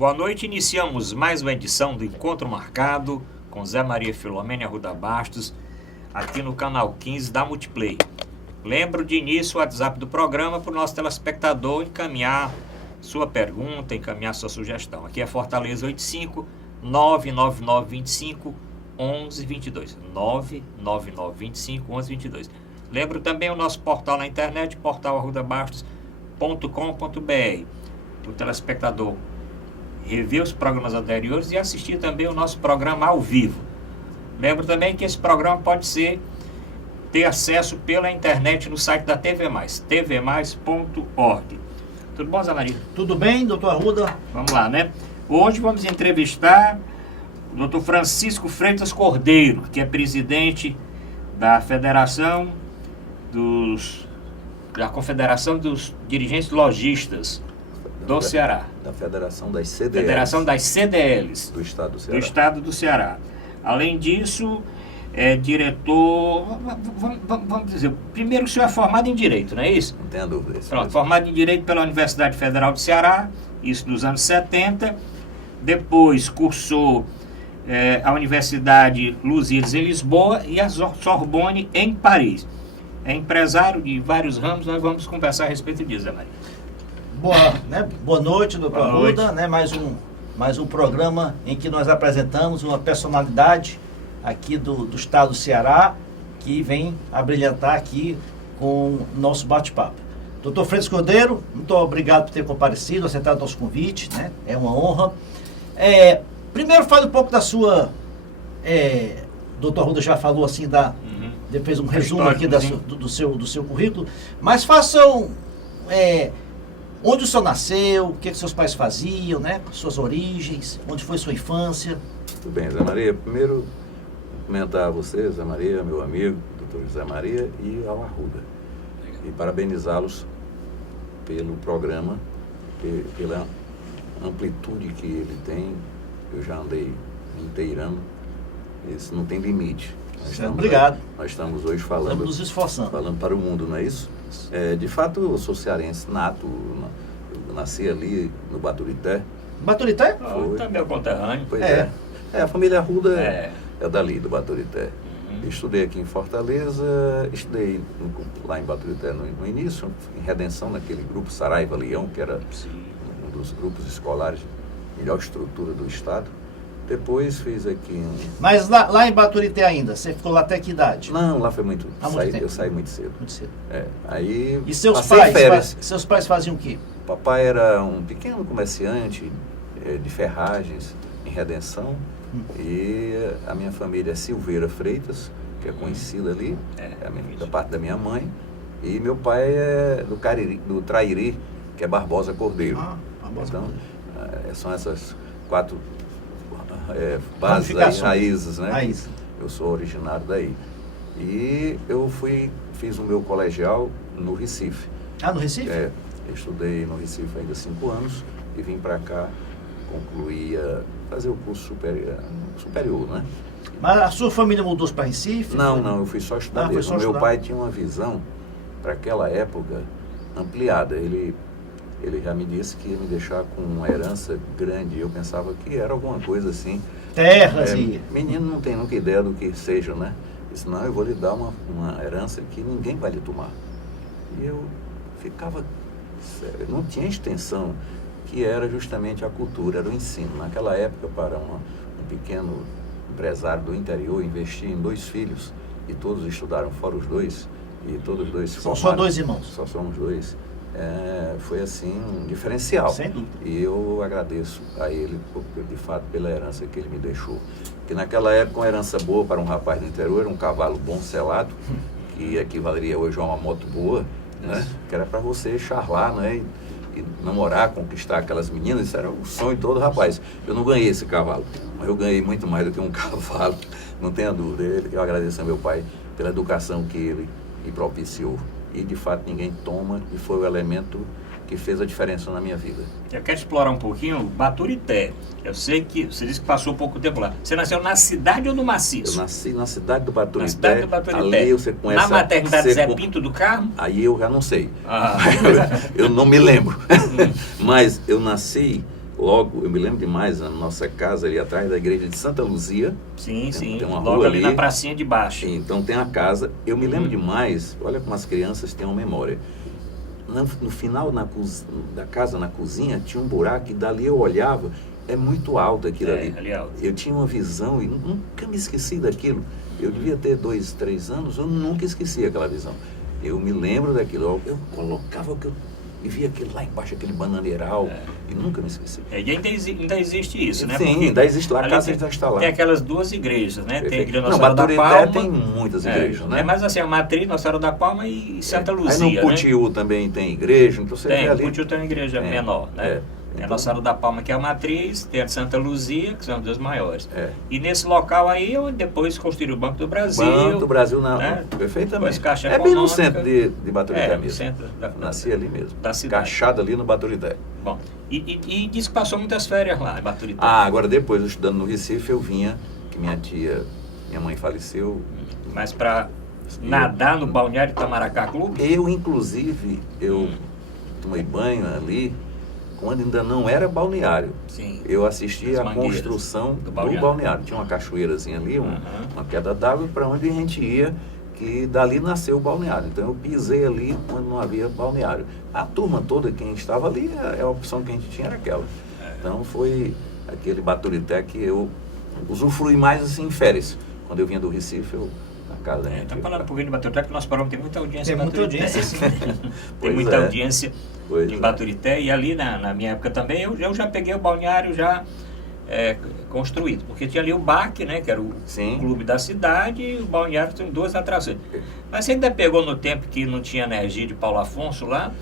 Boa noite, iniciamos mais uma edição do Encontro Marcado com Zé Maria Filomena Arruda Bastos, aqui no canal 15 da Multiplay. Lembro de início o WhatsApp do programa para o nosso telespectador encaminhar sua pergunta, encaminhar sua sugestão. Aqui é Fortaleza 85 99925 1122. 99925 1122. Lembro também o nosso portal na internet, portalarrudabastos.com.br. O telespectador rever os programas anteriores e assistir também o nosso programa ao vivo. Lembro também que esse programa pode ter acesso pela internet no site da TV Mais, tvmais.org. Tudo bom, Zé Maria? Tudo bem, doutor Arruda? Vamos lá, né? Hoje vamos entrevistar o doutor Francisco Freitas Cordeiro, que é presidente da Confederação dos Dirigentes Lojistas do Ceará. Da Federação das CDLs. Federação das CDLs. Do Estado do Ceará. Do Estado do Ceará. Além disso, é diretor... Vamos dizer, primeiro o senhor é formado em Direito, não é isso? Não tenha dúvida. Pronto, formado em Direito pela Universidade Federal do Ceará, isso nos anos 70. Depois cursou a Universidade Lusíadas em Lisboa e a Sorbonne em Paris. É empresário de vários ramos, nós vamos conversar a respeito disso, Zé Maria. Boa noite, doutor Boa noite. Arruda, né? Mais um programa em que nós apresentamos uma personalidade aqui do estado do Ceará que vem a brilhantar aqui com o nosso bate-papo. Doutor Freitas Cordeiro, muito obrigado por ter comparecido, aceitado o nosso convite, né? É uma honra. Primeiro fale um pouco da sua... doutor Arruda já falou assim fez um resumo aqui do seu currículo, mas façam... onde o senhor nasceu, o que seus pais faziam, né? Suas origens, onde foi sua infância. Tudo bem, Zé Maria. Primeiro, cumprimentar a você, Zé Maria, meu amigo, doutor José Maria, e ao Arruda. E parabenizá-los pelo programa, pela amplitude que ele tem. Eu já andei me inteirando. Isso não tem limite. Obrigado. Nós estamos hoje falando... Estamos nos esforçando. Falando para o mundo, não é isso? De fato, eu sou cearense nato. Eu nasci ali no Baturité. Baturité? Também é conterrâneo. Pois é. A família Arruda é dali, do Baturité. Estudei aqui em Fortaleza, estudei lá em Baturité no início, em Redenção, naquele grupo Saraiva Leão, que era um dos grupos escolares de melhor estrutura do estado. Depois fiz aqui Mas lá em Baturité ainda, você ficou lá até que idade? Não, lá foi muito... muito tempo. Eu saí muito cedo. Muito cedo. Aí e seus pais faziam o quê? Papai era um pequeno comerciante de ferragens em Redenção. E a minha família é Silveira Freitas, que é conhecida ali, da parte da minha mãe. E meu pai é do Trairi, que é Barbosa Cordeiro. Então, são essas 4 bases aí, raízes, né? Eu sou originário daí. E eu fiz o meu colegial no Recife. No Recife? Eu estudei no Recife ainda 5 anos e vim para cá, concluía fazer o curso superior, né? Mas a sua família mudou para Recife? Não, eu fui só estudar mesmo. Meu pai tinha uma visão, para aquela época, ampliada. Ele já me disse que ia me deixar com uma herança grande. Eu pensava que era alguma coisa assim. Terras e... Menino não tem nunca ideia do que seja, né? Disse, não, eu vou lhe dar uma herança que ninguém vai lhe tomar. E eu ficava... Sério, não tinha extensão, que era justamente a cultura, era o ensino. Naquela época, para um pequeno empresário do interior, investir em 2 filhos, e todos estudaram fora os 2, e todos os 2 se formaram. Só 2 irmãos? Só somos 2. Foi assim um diferencial. Sem dúvida. E eu agradeço a ele, de fato, pela herança que ele me deixou. Porque naquela época, uma herança boa para um rapaz do interior era um cavalo bom selado, que equivaleria hoje a uma moto boa, né? Que era para você charlar, né? E namorar, conquistar aquelas meninas. Isso era o sonho de todo rapaz. Eu não ganhei esse cavalo, mas eu ganhei muito mais do que um cavalo, não tenha dúvida. Eu agradeço ao meu pai pela educação que ele me propiciou. E de fato ninguém toma, e foi o elemento que fez a diferença na minha vida. Eu quero explorar um pouquinho Baturité. Eu sei que você disse que passou pouco tempo lá. Você nasceu na cidade ou no maciço? Eu nasci na cidade do Baturité. Na cidade do Baturité. Ali você conhece... Na maternidade Zé Pinto do Carmo? Aí eu já não sei. Eu não me lembro. Mas eu nasci... logo, eu me lembro demais, na nossa casa ali atrás da igreja de Santa Luzia. Sim, sim. Tem uma Logo rua ali na pracinha de baixo. Então tem a casa. Eu me lembro demais, olha como as crianças têm uma memória. No final da casa, na cozinha, tinha um buraco e dali eu olhava, é muito alto aquilo ali. Ali é alto. Eu tinha uma visão e nunca me esqueci daquilo. Eu devia ter 2, 3 anos, eu nunca esqueci aquela visão. Eu me lembro daquilo, eu colocava que eu via aquele lá embaixo, aquele bananeiral, e nunca me esqueci. E ainda existe isso, né? Sim, Porque ainda existe lá, a ali casa ainda está lá. Tem aquelas duas igrejas, né? Tem a Perfeito. igreja Não, Nossa Senhora da Baturité Palma. tem muitas igrejas, né? Mas assim, a matriz Nossa Senhora da Palma e Santa Luzia, Aí no Putiú também tem igreja, então você vê ali. Putiú tem uma igreja menor, né? Tem a Nossa Senhora da Palma, que é a matriz, tem a de Santa Luzia, que são as duas maiores. E nesse local aí, onde depois construíram o Banco do Brasil. Banco do Brasil, né? Perfeitamente. Caixa é bem no Econômica. centro de Baturité mesmo. Centro Nasci ali mesmo. Da cidade. Cachado ali no Baturité. Bom, e disse que passou muitas férias lá em Baturité. Agora depois, estudando no Recife, eu vinha, que minha mãe faleceu. Mas para nadar no Balneário Itamaracá Clube? Eu, inclusive, tomei banho ali, quando ainda não era balneário. Sim. Eu assisti As a mangueiras construção do do balneário. balneário. Tinha uma cachoeirazinha ali, uma queda d'água, para onde a gente ia, que dali nasceu o balneário. Então eu pisei ali quando não havia balneário. A turma toda, quem estava ali, a opção que a gente tinha era aquela. Então foi aquele Baturité que eu usufrui mais assim em férias. Quando eu vinha do Recife, na casa da gente. Estamos falando um pouquinho de Baturité, porque nós paramos, tem muita audiência Tem em muita Baturité. audiência, sim. Tem Pois muita é. audiência Pois em é. Baturité. E ali na minha época também, eu já peguei o balneário já construído. Porque tinha ali o BAC, né, que era o Sim. clube da cidade, e o balneário tem duas atrações. Mas você ainda pegou no tempo que não tinha energia de Paulo Afonso lá?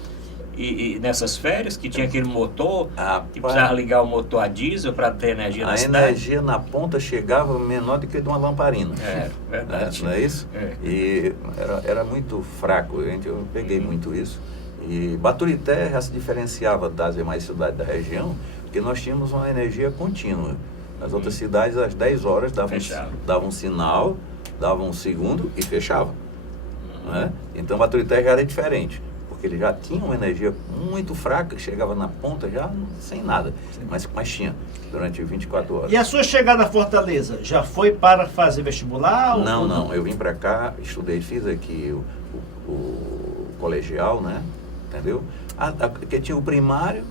E nessas férias, que tinha aquele motor, que precisava ligar o motor a diesel para ter energia na A cidade. energia na ponta chegava menor do que de uma lamparina. Verdade. Não é isso? E era muito fraco, eu peguei muito isso. E Baturité já se diferenciava das demais cidades da região, porque nós tínhamos uma energia contínua. Nas outras cidades, às 10 horas, davam um sinal, davam um segundo e fechava. Né? Então Baturité já era diferente, porque ele já tinha uma energia muito fraca, que chegava na ponta já sem nada, mas tinha, durante 24 horas. E a sua chegada à Fortaleza, já foi para fazer vestibular? Não, eu vim para cá, estudei, fiz aqui o colegial, né? Entendeu? Porque tinha o primário,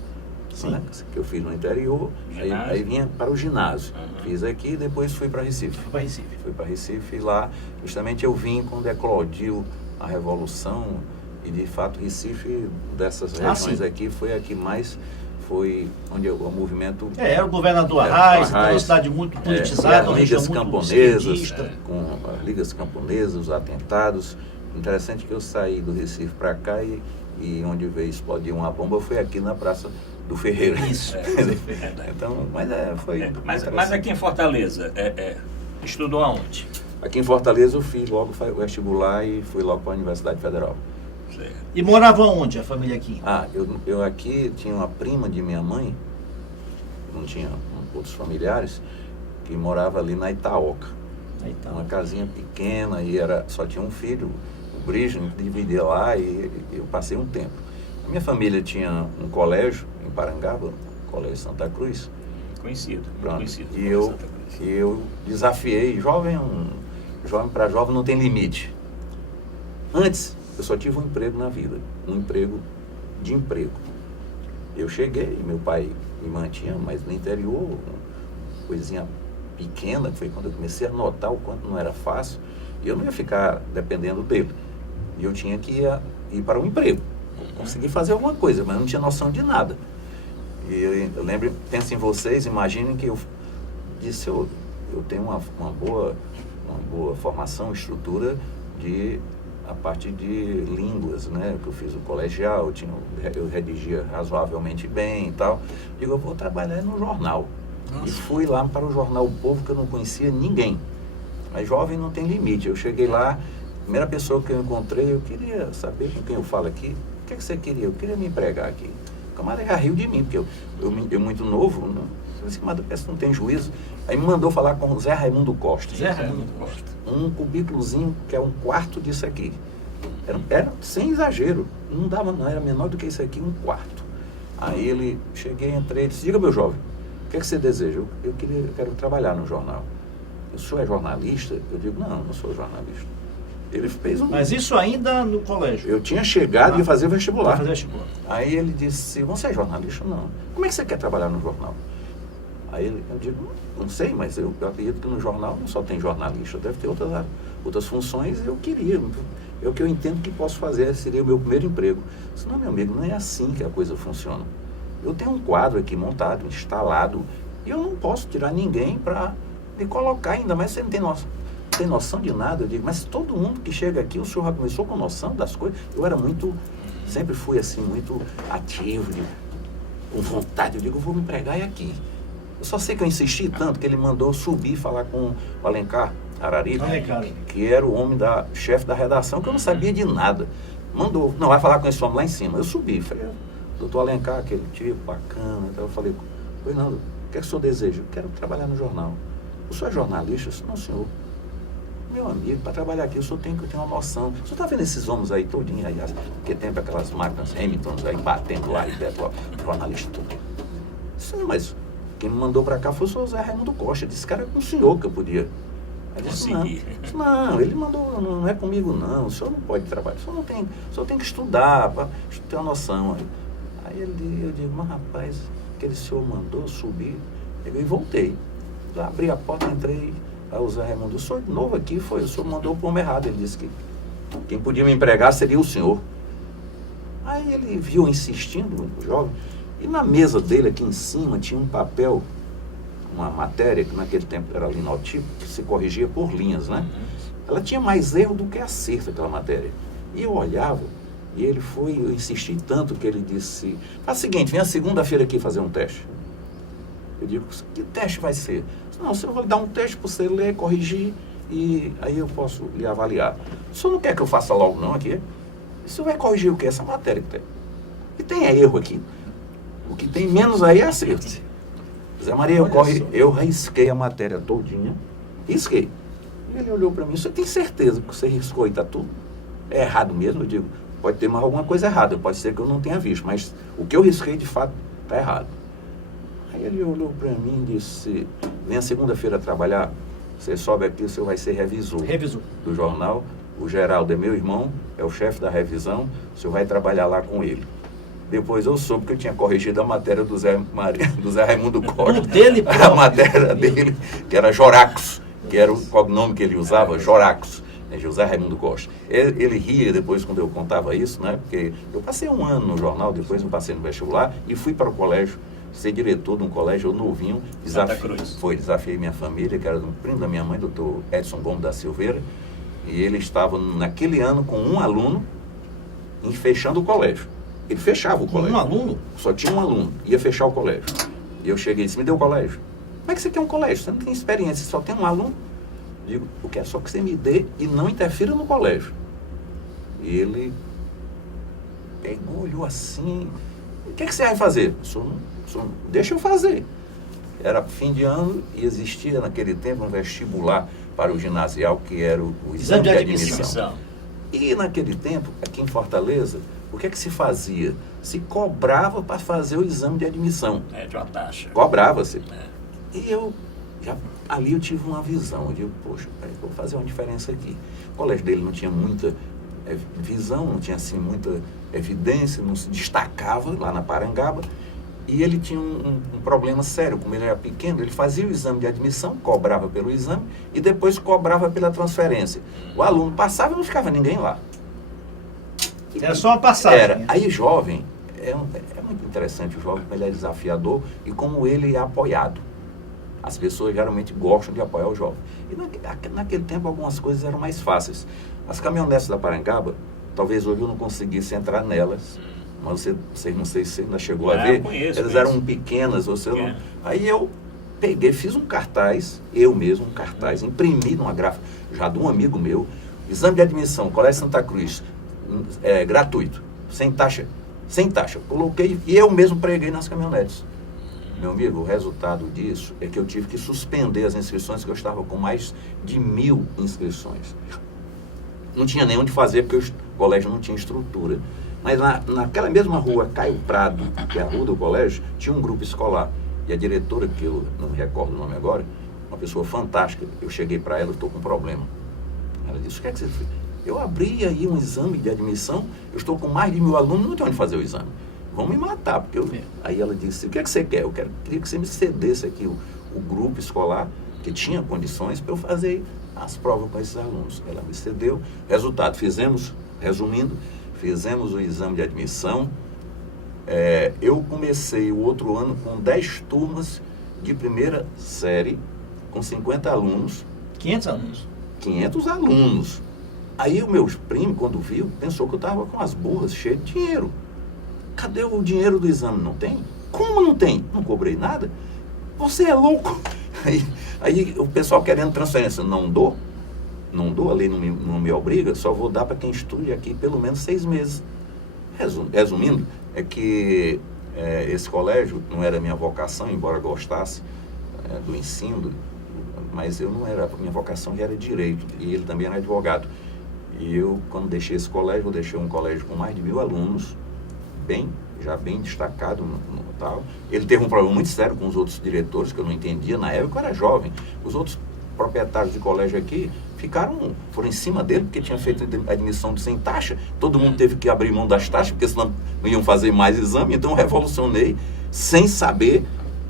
né? Que eu fiz no interior, aí vinha para o ginásio. Fiz aqui e depois fui para Recife. Fui para Recife e lá, justamente eu vim quando eclodiu a Revolução. E de fato Recife, dessas regiões aqui, foi a que mais foi onde o movimento... Era o governador Arraes, então uma cidade muito politizada, as ligas camponesas, com as ligas camponesas, os atentados. Interessante que eu saí do Recife para cá e onde veio explodir uma bomba foi aqui na Praça do Ferreira. Isso. Então, foi... Mas aqui em Fortaleza, estudou aonde? Aqui em Fortaleza eu fiz logo o vestibular e fui logo para a Universidade Federal. E morava onde a família aqui? Eu aqui tinha uma prima de minha mãe, não tinha outros familiares, que morava ali na Itaoca. Uma casinha pequena e só tinha um filho, o Brígio, dividia lá e eu passei um tempo. A minha família tinha um colégio em Parangaba, o Colégio Santa Cruz. Conhecido. E eu desafiei, jovem para jovem não tem limite. Antes, eu só tive um emprego na vida, um emprego de emprego. Eu cheguei, meu pai me mantinha, mas no interior, uma coisinha pequena, que foi quando eu comecei a notar o quanto não era fácil, e eu não ia ficar dependendo dele. E eu tinha que ir para um emprego, conseguir fazer alguma coisa, mas eu não tinha noção de nada. E eu lembro, penso em vocês, imaginem que eu disse, eu tenho uma boa formação, estrutura a parte de línguas, né? Que eu fiz o colegial, eu redigia razoavelmente bem e tal. Digo, eu vou trabalhar no jornal. Nossa. E fui lá para o jornal O Povo, que eu não conhecia ninguém. Mas jovem não tem limite. Eu cheguei lá, a primeira pessoa que eu encontrei, eu queria saber com quem eu falo aqui. O que você queria? Eu queria me empregar aqui. O camarada já riu de mim, porque eu muito novo, né? Esse camarada parece que não tem juízo. Aí me mandou falar com o Zé Raimundo Costa. Um cubículozinho que é um quarto disso aqui. Era sem exagero. Não era menor do que isso aqui, um quarto. Aí ele, cheguei, entrei, ele disse, diga, meu jovem, o que é que você deseja? Eu quero trabalhar no jornal. O senhor é jornalista? Eu digo, não sou jornalista. Ele fez um... Mas isso ainda no colégio? Eu tinha chegado e ia fazer vestibular. Fazer vestibular. Aí ele disse, você é jornalista? Não. Como é que você quer trabalhar no jornal? Aí eu digo, não sei, mas eu acredito que no jornal não só tem jornalista, deve ter outras funções, eu queria. É o que eu entendo que posso fazer, seria o meu primeiro emprego. Senão, meu amigo, não é assim que a coisa funciona. Eu tenho um quadro aqui montado, instalado, e eu não posso tirar ninguém para me colocar, ainda mais você não tem noção de nada. Eu digo, mas todo mundo que chega aqui, o senhor já começou com noção das coisas. Eu era sempre fui assim, muito ativo, com vontade. Eu digo, eu vou me empregar aqui. Eu só sei que eu insisti tanto que ele mandou subir e falar com o Alencar Araripe, que era o homem chefe da redação, que eu não sabia de nada. Mandou, não, vai falar com esse homem lá em cima. Eu subi, falei, doutor Alencar, aquele tipo bacana. Então eu falei, pois não, o que é que o senhor deseja? Eu quero trabalhar no jornal. O senhor é jornalista? Eu disse, não, senhor. Meu amigo, para trabalhar aqui, o senhor tem que ter uma noção. O senhor está vendo esses homens aí todinho aí, porque tem aquelas máquinas Hamiltons aí batendo lá e dentro, jornalista tudo. Sim, mas quem me mandou para cá foi o senhor Zé Raimundo Costa. Disse, cara, é com o senhor que eu podia. Aí disse, não, ele mandou, não é comigo não, o senhor não pode trabalhar, o senhor tem que estudar, para ter uma noção. Aí eu digo, mas rapaz, aquele senhor mandou subir, eu voltei. Abri a porta, entrei, aí o Zé Raimundo, o senhor de novo aqui, o senhor mandou o pombo errado, ele disse que quem podia me empregar seria o senhor. Aí ele viu insistindo, o jovem, e na mesa dele aqui em cima tinha um papel, uma matéria, que naquele tempo era linotipo, que se corrigia por linhas, né? Ela tinha mais erro do que acerto, aquela matéria. E eu olhava, e eu insisti tanto que ele disse, faz o seguinte, vem a segunda-feira aqui fazer um teste. Eu digo, que teste vai ser? Não, você vai dar um teste para você ler, corrigir, e aí eu posso lhe avaliar. O senhor não quer que eu faça logo não aqui? O senhor vai corrigir o quê? Essa matéria que tem. E tem erro aqui. O que tem menos aí é acerto. Zé Maria, eu risquei a matéria todinha, risquei. E ele olhou para mim, você tem certeza que você riscou e está tudo? É errado mesmo? Eu digo, pode ter mais alguma coisa errada, pode ser que eu não tenha visto, mas o que eu risquei de fato está errado. Aí ele olhou para mim e disse, vem a segunda-feira trabalhar, você sobe aqui, o senhor vai ser revisor do jornal, o Geraldo é meu irmão, é o chefe da revisão, o senhor vai trabalhar lá com ele. Depois eu soube que eu tinha corrigido a matéria do Zé Raimundo Costa. A matéria dele, que era Joracos, que era o cognome que ele usava, Joracos, né, José Raimundo Costa. Ele ria depois quando eu contava isso, né? Porque eu passei um ano no jornal, depois eu passei no vestibular e fui para o colégio, ser diretor de um colégio, eu novinho, desafiei minha família, que era do primo da minha mãe, doutor Edson Gomes da Silveira, e ele estava naquele ano com um aluno fechando o colégio. Ele fechava o colégio. Um aluno? Só tinha um aluno. Ia fechar o colégio. E eu cheguei e disse, me deu o colégio. Como é que você quer um colégio? Você não tem experiência, só tem um aluno. Digo, eu quero só que você me dê e não interfira no colégio. E ele pegou, olhou assim. O que é que você vai fazer? Deixa eu fazer. Era fim de ano e existia naquele tempo um vestibular para o ginasial, que era o exame de admissão. E naquele tempo, aqui em Fortaleza, o que é que se fazia? Se cobrava para fazer o exame de admissão. De uma taxa. Cobrava-se. E ali eu tive uma visão. Eu digo, poxa, vou fazer uma diferença aqui. O colégio dele não tinha muita visão, não tinha assim muita evidência, não se destacava lá na Parangaba. E ele tinha um problema sério, como ele era pequeno, ele fazia o exame de admissão, cobrava pelo exame e depois cobrava pela transferência. O aluno passava e não ficava ninguém lá. Era só uma passagem. Era. Aí jovem, é muito interessante o jovem, como ele é desafiador e como ele é apoiado. As pessoas geralmente gostam de apoiar o jovem. E naquele tempo algumas coisas eram mais fáceis. As caminhonetes da Parangaba, talvez hoje eu não conseguisse entrar nelas. Mas você não sei se você ainda chegou a ver. Elas eram pequenas, não. Aí eu peguei, fiz um cartaz, eu mesmo, um cartaz, imprimi numa gráfica já de um amigo meu, exame de admissão, Colégio Santa Cruz, gratuito, sem taxa. Coloquei e eu mesmo preguei nas caminhonetes. Meu amigo, o resultado disso é que eu tive que suspender as inscrições, que eu estava com mais de 1000 inscrições. não tinha nem onde fazer, porque o colégio não tinha estrutura. Mas naquela mesma rua, Caio Prado, que é a rua do colégio, tinha um grupo escolar. E a diretora, que eu não me recordo o nome agora, uma pessoa fantástica, eu cheguei para ela, estou com um problema. Ela disse, o que é que você fez? Eu abri aí um exame de admissão, eu estou com mais de 1000 alunos, não tenho onde fazer o exame. Vão me matar, porque eu... Aí ela disse, o que é que você quer? Queria que você me cedesse aqui o grupo escolar, que tinha condições para eu fazer as provas com esses alunos. Ela me cedeu. Resultado, resumindo, fizemos o exame de admissão. Eu comecei o outro ano com 10 turmas de primeira série, com 50 alunos. 500 alunos? 500 alunos. Aí o meu primo, quando viu, pensou que eu estava com as burras cheias de dinheiro. Cadê o dinheiro do exame? Não tem? Como não tem? Não cobrei nada? Você é louco? Aí o pessoal querendo transferência, não dou, a lei não me obriga, só vou dar para quem estude aqui pelo menos 6 meses. Resumindo, é que esse colégio não era minha vocação, embora gostasse do ensino, mas eu não era, minha vocação já era direito, e ele também era advogado. E eu, quando deixei esse colégio, eu deixei um colégio com mais de 1000 alunos, já bem destacado no tal. Ele teve um problema muito sério com os outros diretores, que eu não entendia. Na época eu era jovem. Os outros proprietários de colégio aqui foram em cima dele, porque tinha feito admissão sem taxa. Todo mundo teve que abrir mão das taxas, porque senão não iam fazer mais exame. Então eu revolucionei, sem saber,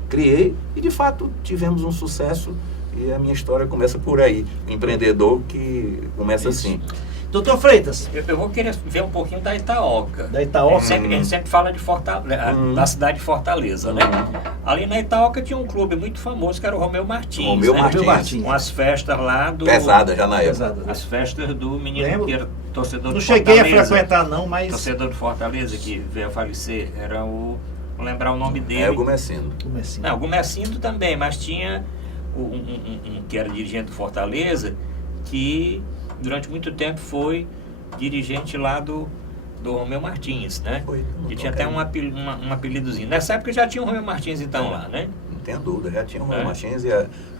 criei, e de fato tivemos um sucesso. E a minha história começa por aí. O empreendedor que começa assim. Doutor Freitas. Eu vou querer ver um pouquinho da Itaoca. Da Itaoca? A gente sempre fala de da cidade de Fortaleza, né? Ali na Itaoca tinha um clube muito famoso, que era o Romeu Martins. Romeu Martins. Com as festas lá do... Pesada já na época. As festas do menino que era torcedor não do Fortaleza. Não cheguei a frequentar não, mas... Torcedor do Fortaleza, que veio a falecer, era o... Vou lembrar o nome dele. O Gumecindo. Não, o Gumecindo também, mas tinha um que era dirigente do Fortaleza, que... durante muito tempo foi dirigente lá do Romeu Martins, né? E tinha até um apelidozinho. Nessa época já tinha o Romeu Martins então lá, né? Não tenho dúvida, já tinha o Romeu Martins e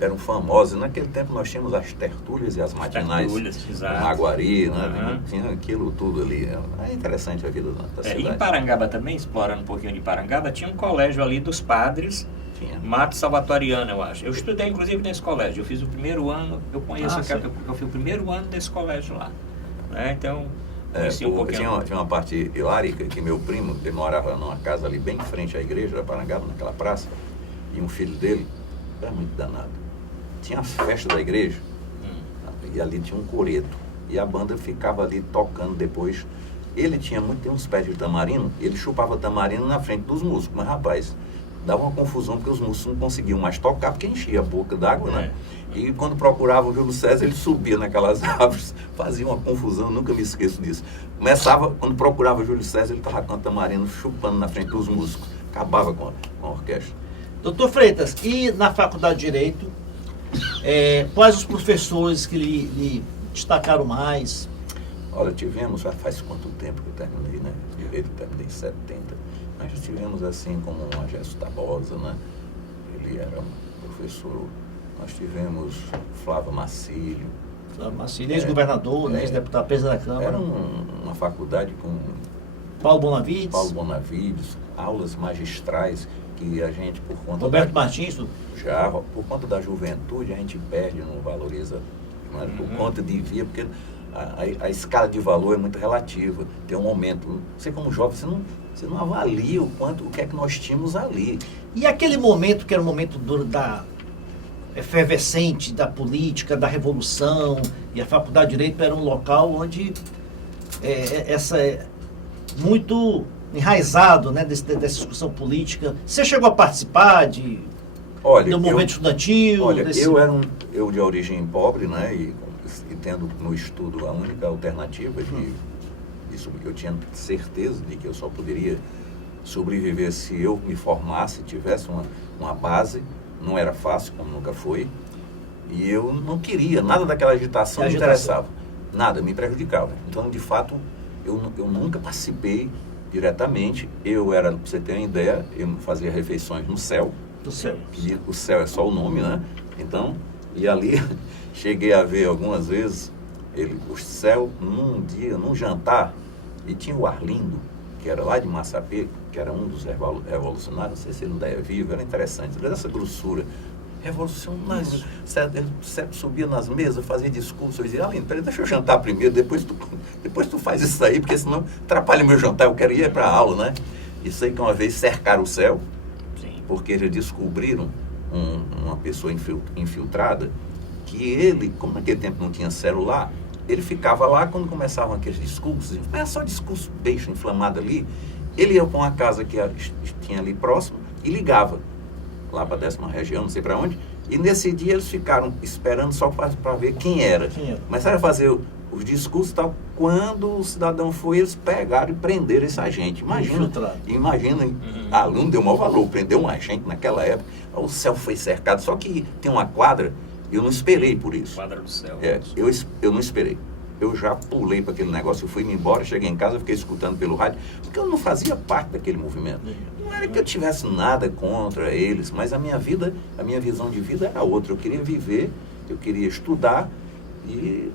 eram famosos. Naquele tempo nós tínhamos as tertúlias e as matinais. Maguari, né? Tinha aquilo tudo ali. É interessante a vida da cidade. E em Parangaba também, explorando um pouquinho de Parangaba, tinha um colégio ali dos padres, Mato Salvatoriano, eu acho. Eu estudei, inclusive, nesse colégio. Eu fiz o primeiro ano, eu conheço eu fiz o primeiro ano desse colégio lá. Né? Então, conheci um pouquinho. Tinha uma parte hilárica que meu primo, ele morava numa casa ali bem em frente à igreja da Parangaba, naquela praça, e um filho dele era muito danado. Tinha as festas da igreja, e ali tinha um coreto. E a banda ficava ali tocando depois. Ele tinha uns pés de tamarindo, ele chupava tamarindo na frente dos músicos, mas rapaz... dava uma confusão, porque os músicos não conseguiam mais tocar, porque enchia a boca d'água, né? E quando procurava o Júlio César, ele subia naquelas árvores, fazia uma confusão, nunca me esqueço disso. Quando procurava o Júlio César, ele estava com a tamarindo chupando na frente dos músicos, acabava com a orquestra. Doutor Freitas, e na Faculdade de Direito, quais os professores que lhe destacaram mais? Olha, tivemos, faz quanto tempo que eu terminei, né? Direito, terminei em 70. Nós tivemos assim como o Agécio Tabosa, né? Ele era um professor. Nós tivemos Flávio Marcílio. Flávio Marcílio, ex-governador, ex-deputado presidente da Câmara. Era uma faculdade com... Paulo Bonavides, aulas magistrais que a gente, por conta... Roberto Martins. Já, por conta da juventude, a gente perde, não valoriza. Não é? Por conta de via, porque a escala de valor é muito relativa. Tem um momento... Você como jovem, você não avalia o que é que nós tínhamos ali. E aquele momento que era o momento da efervescente da política, da revolução, e a Faculdade de Direito era um local onde muito enraizado, né, dessa discussão política. Você chegou a participar do movimento estudantil? Olha, eu de origem pobre, né, e tendo no estudo a única alternativa isso, porque eu tinha certeza de que eu só poderia sobreviver se eu me formasse, tivesse uma base. Não era fácil, como nunca foi. E eu não queria, nada daquela agitação me interessava. Nada, me prejudicava. Então, de fato, eu nunca participei diretamente. Para você ter uma ideia, eu fazia refeições no céu. Do céu. O céu é só o nome, né? Então, e ali cheguei a ver algumas vezes o céu, num dia, num jantar, e tinha o Arlindo, que era lá de Massapê, que era um dos revolucionários, não sei se ele ainda é vivo, era interessante, era dessa grossura. Revolucionário, ele sempre subia nas mesas, fazia discurso, eu dizia, Arlindo, peraí, deixa eu jantar primeiro, depois tu faz isso aí, porque senão atrapalha o meu jantar, eu quero ir para a aula, né? Isso aí que uma vez cercaram o céu, porque eles descobriram uma pessoa infiltrada, que ele, como naquele tempo não tinha celular, ele ficava lá quando começavam aqueles discursos, era só discurso beijo inflamado ali, ele ia para uma casa que tinha ali próximo e ligava lá para a 10ª região, não sei para onde, e nesse dia eles ficaram esperando só para ver quem era. Começaram a fazer os discursos e tal, quando o cidadão foi, eles pegaram e prenderam esse agente. Imagina, aluno deu maior valor, prendeu um agente naquela época, o céu foi cercado, só que tem uma quadra, eu não esperei por isso. Quadra do céu. Eu não esperei. Eu já pulei para aquele negócio, eu fui-me embora, cheguei em casa, eu fiquei escutando pelo rádio, porque eu não fazia parte daquele movimento. Não era que eu tivesse nada contra eles, mas a minha visão de vida era outra. Eu queria viver, eu queria estudar e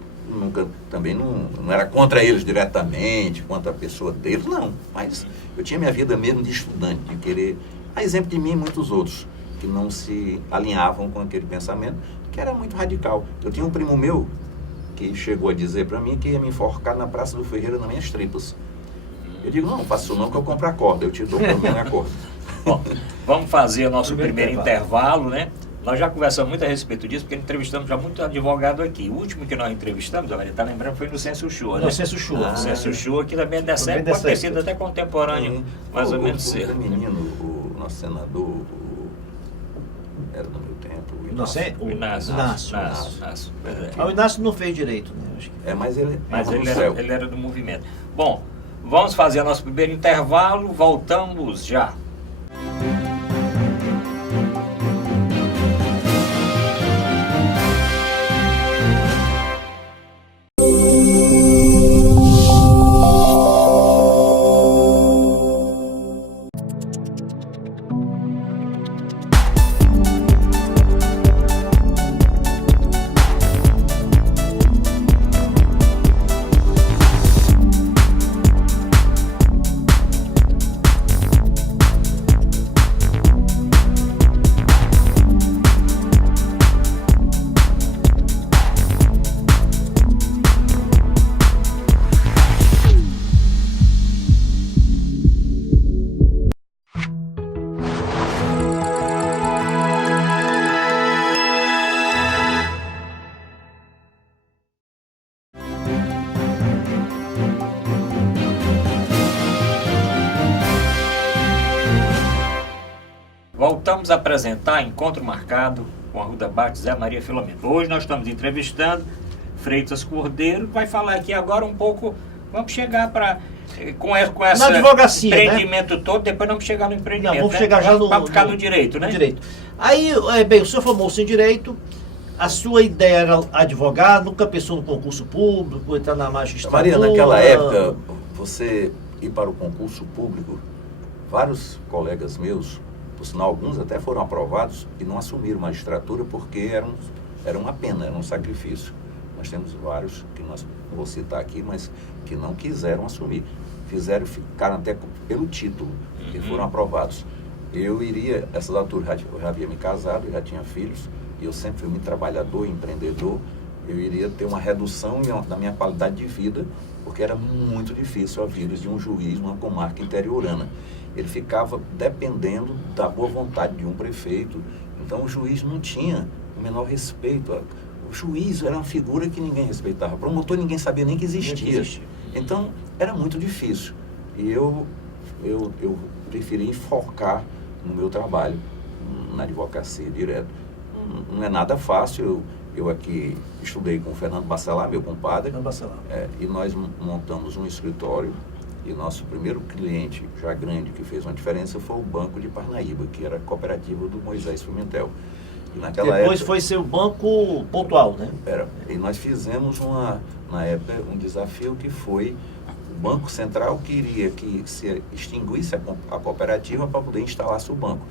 também não era contra eles diretamente, contra a pessoa deles, não. Mas eu tinha minha vida mesmo de estudante, de querer, a exemplo de mim e muitos outros, que não se alinhavam com aquele pensamento, que era muito radical. Eu tinha um primo meu, que chegou a dizer para mim que ia me enforcar na Praça do Ferreira nas minhas tripas. Eu digo, não faça isso não, que eu compro a corda, eu te dou para mim a corda. Bom, vamos fazer o nosso primeiro intervalo, né? Nós já conversamos muito a respeito disso, porque entrevistamos já muito advogado aqui. O último que nós entrevistamos, a Maria está lembrando, foi no Censo Show, né? No Censo Show. No Censo Show, que também pode ter sido até contemporâneo, mais ou menos cedo. O menino, o nosso senador, era do meu tempo, o Inácio. O Inácio não fez direito, né? Acho que... mas ele era do movimento. Bom, vamos fazer o nosso primeiro intervalo, voltamos já. Voltamos a apresentar Encontro Marcado com Arruda Bastos e Zé Maria Filomeno. Hoje nós estamos entrevistando Freitas Cordeiro, que vai falar aqui agora um pouco, vamos chegar para com essa empreendimento, né? Todo, depois vamos chegar no empreendimento. Não, vamos chegar já para ficar no direito, né? Direito. Aí, bem, o senhor formou-se em direito, a sua ideia era advogar, nunca pensou no concurso público, entrar na magistratura. Maria, naquela época, você ir para o concurso público, vários colegas meus, por sinal, alguns até foram aprovados e não assumiram magistratura porque era uma pena, era um sacrifício. Nós temos vários, que nós não vou citar aqui, mas que não quiseram assumir. Ficaram até pelo título, que foram aprovados. Essas alturas eu já havia me casado, já tinha filhos, e eu sempre fui muito trabalhador, empreendedor. Eu iria ter uma redução na minha qualidade de vida, porque era muito difícil a vida de um juiz numa comarca interiorana. Ele ficava dependendo da boa vontade de um prefeito. Então o juiz não tinha o menor respeito. O juiz era uma figura que ninguém respeitava. O promotor ninguém sabia nem que existia. Então era muito difícil. E eu preferi enfocar no meu trabalho, na advocacia direto. Não é nada fácil. Eu aqui estudei com o Fernando Bacelar, meu compadre. E nós montamos um escritório. E nosso primeiro cliente, já grande, que fez uma diferença, foi o Banco de Parnaíba, que era a cooperativa do Moisés Pimentel. E naquela Depois época, foi seu banco pontual, né? Era. E nós fizemos, na época, um desafio que foi o Banco Central queria que se extinguisse a cooperativa para poder instalar-se o banco.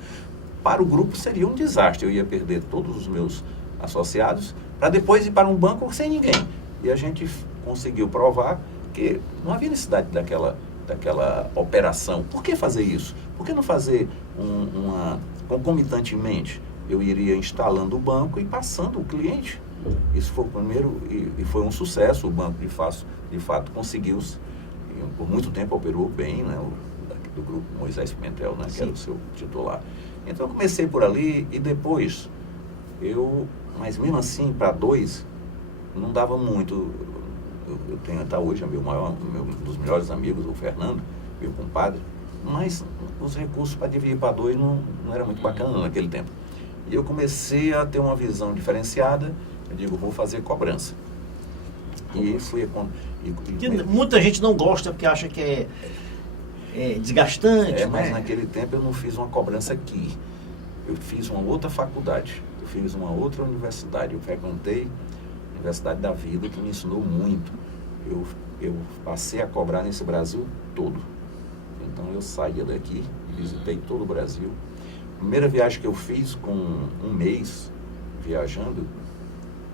Para o grupo seria um desastre, eu ia perder todos os meus associados, para depois ir para um banco sem ninguém. E a gente conseguiu provar que não havia necessidade daquela operação. Por que fazer isso? Por que não fazer concomitantemente? Eu iria instalando o banco e passando o cliente. Isso foi o primeiro e foi um sucesso. O banco, de fato conseguiu, e por muito tempo operou bem, né? Do grupo Moisés Pimentel, né? Que era o seu titular. Então eu comecei por ali e depois mas mesmo assim, para 2, não dava muito. Eu tenho até hoje um dos melhores amigos, o Fernando, meu compadre, mas os recursos para dividir para 2 não era muito bacana naquele tempo. E eu comecei a ter uma visão diferenciada. Eu digo, vou fazer cobrança. E fui... Muita gente não gosta porque acha que é desgastante. Mas né? naquele tempo eu não fiz uma cobrança aqui. Eu fiz uma outra faculdade. Eu fiz uma outra universidade. Eu frequentei a Universidade da Vida, que me ensinou muito. Eu passei a cobrar nesse Brasil todo. Então eu saía daqui, visitei todo o Brasil. Primeira viagem que eu fiz, com um mês viajando,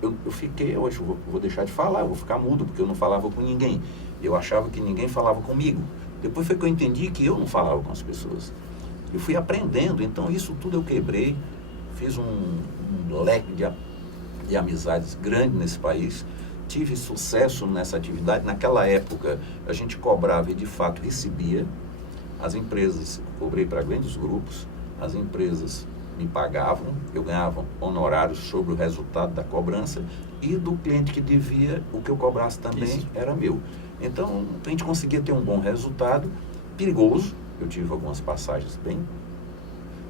eu fiquei, hoje vou deixar de falar, eu vou ficar mudo, porque eu não falava com ninguém. Eu achava que ninguém falava comigo. Depois foi que eu entendi que eu não falava com as pessoas. Eu fui aprendendo, então isso tudo eu quebrei, fiz um leque de amizades grande nesse país, tive sucesso nessa atividade. Naquela época a gente cobrava e de fato recebia. As empresas, cobrei para grandes grupos, as empresas me pagavam, eu ganhava honorários sobre o resultado da cobrança, e do cliente que devia, o que eu cobrasse também era meu. Então, a gente conseguia ter um bom resultado, perigoso. Eu tive algumas passagens bem...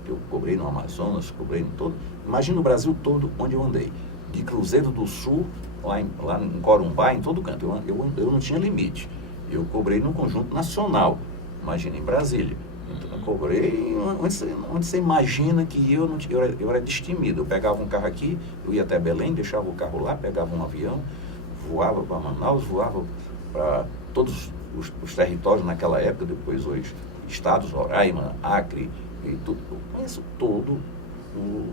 Eu cobrei no Amazonas, cobrei em todo... Imagina o Brasil todo onde eu andei. De Cruzeiro do Sul, lá em Corumbá, em todo canto. Eu não tinha limite. Eu cobrei no conjunto nacional. Imagina, em Brasília. Então, eu cobrei onde você imagina que eu era destemido. Eu pegava um carro aqui, eu ia até Belém, deixava o carro lá, pegava um avião, voava para Manaus, voava para todos os territórios naquela época, depois hoje, estados, Roraima, Acre, e tudo. Eu conheço todo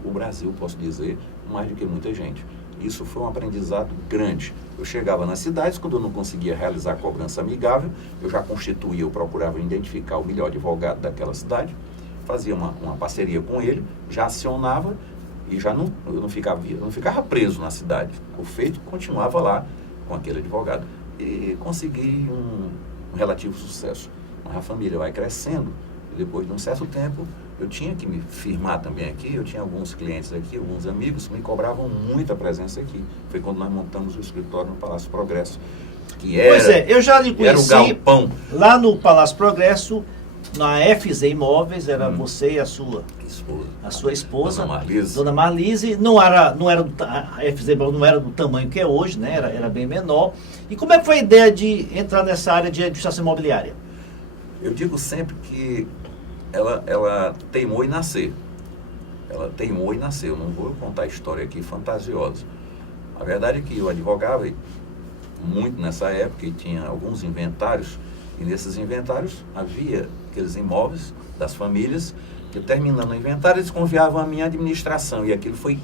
o Brasil, posso dizer, mais do que muita gente. Isso foi um aprendizado grande. Eu chegava nas cidades, quando eu não conseguia realizar a cobrança amigável, eu já constituía, eu procurava identificar o melhor advogado daquela cidade, fazia uma parceria com ele, já acionava e eu não ficava preso na cidade. O feito continuava lá com aquele advogado. E consegui um relativo sucesso. Mas a família vai crescendo e depois de um certo tempo eu tinha que me firmar também aqui. Eu tinha alguns clientes aqui, alguns amigos que me cobravam muita presença aqui. Foi quando nós montamos o escritório no Palácio Progresso, que era, eu já lhe conheci era o galpão. Lá no Palácio Progresso, na FZ Imóveis, era você e a sua esposa, Dona Marlise. A FZ Imóveis não era do tamanho que é hoje, né? Era bem menor. E como é que foi a ideia de entrar nessa área de administração imobiliária? Eu digo sempre que ela teimou em nascer. Ela teimou em nascer. Eu não vou contar a história aqui fantasiosa. A verdade é que eu advogava muito nessa época e tinha alguns inventários. E nesses inventários havia aqueles imóveis das famílias que, terminando o inventário, eles confiavam a minha administração. E aquilo foi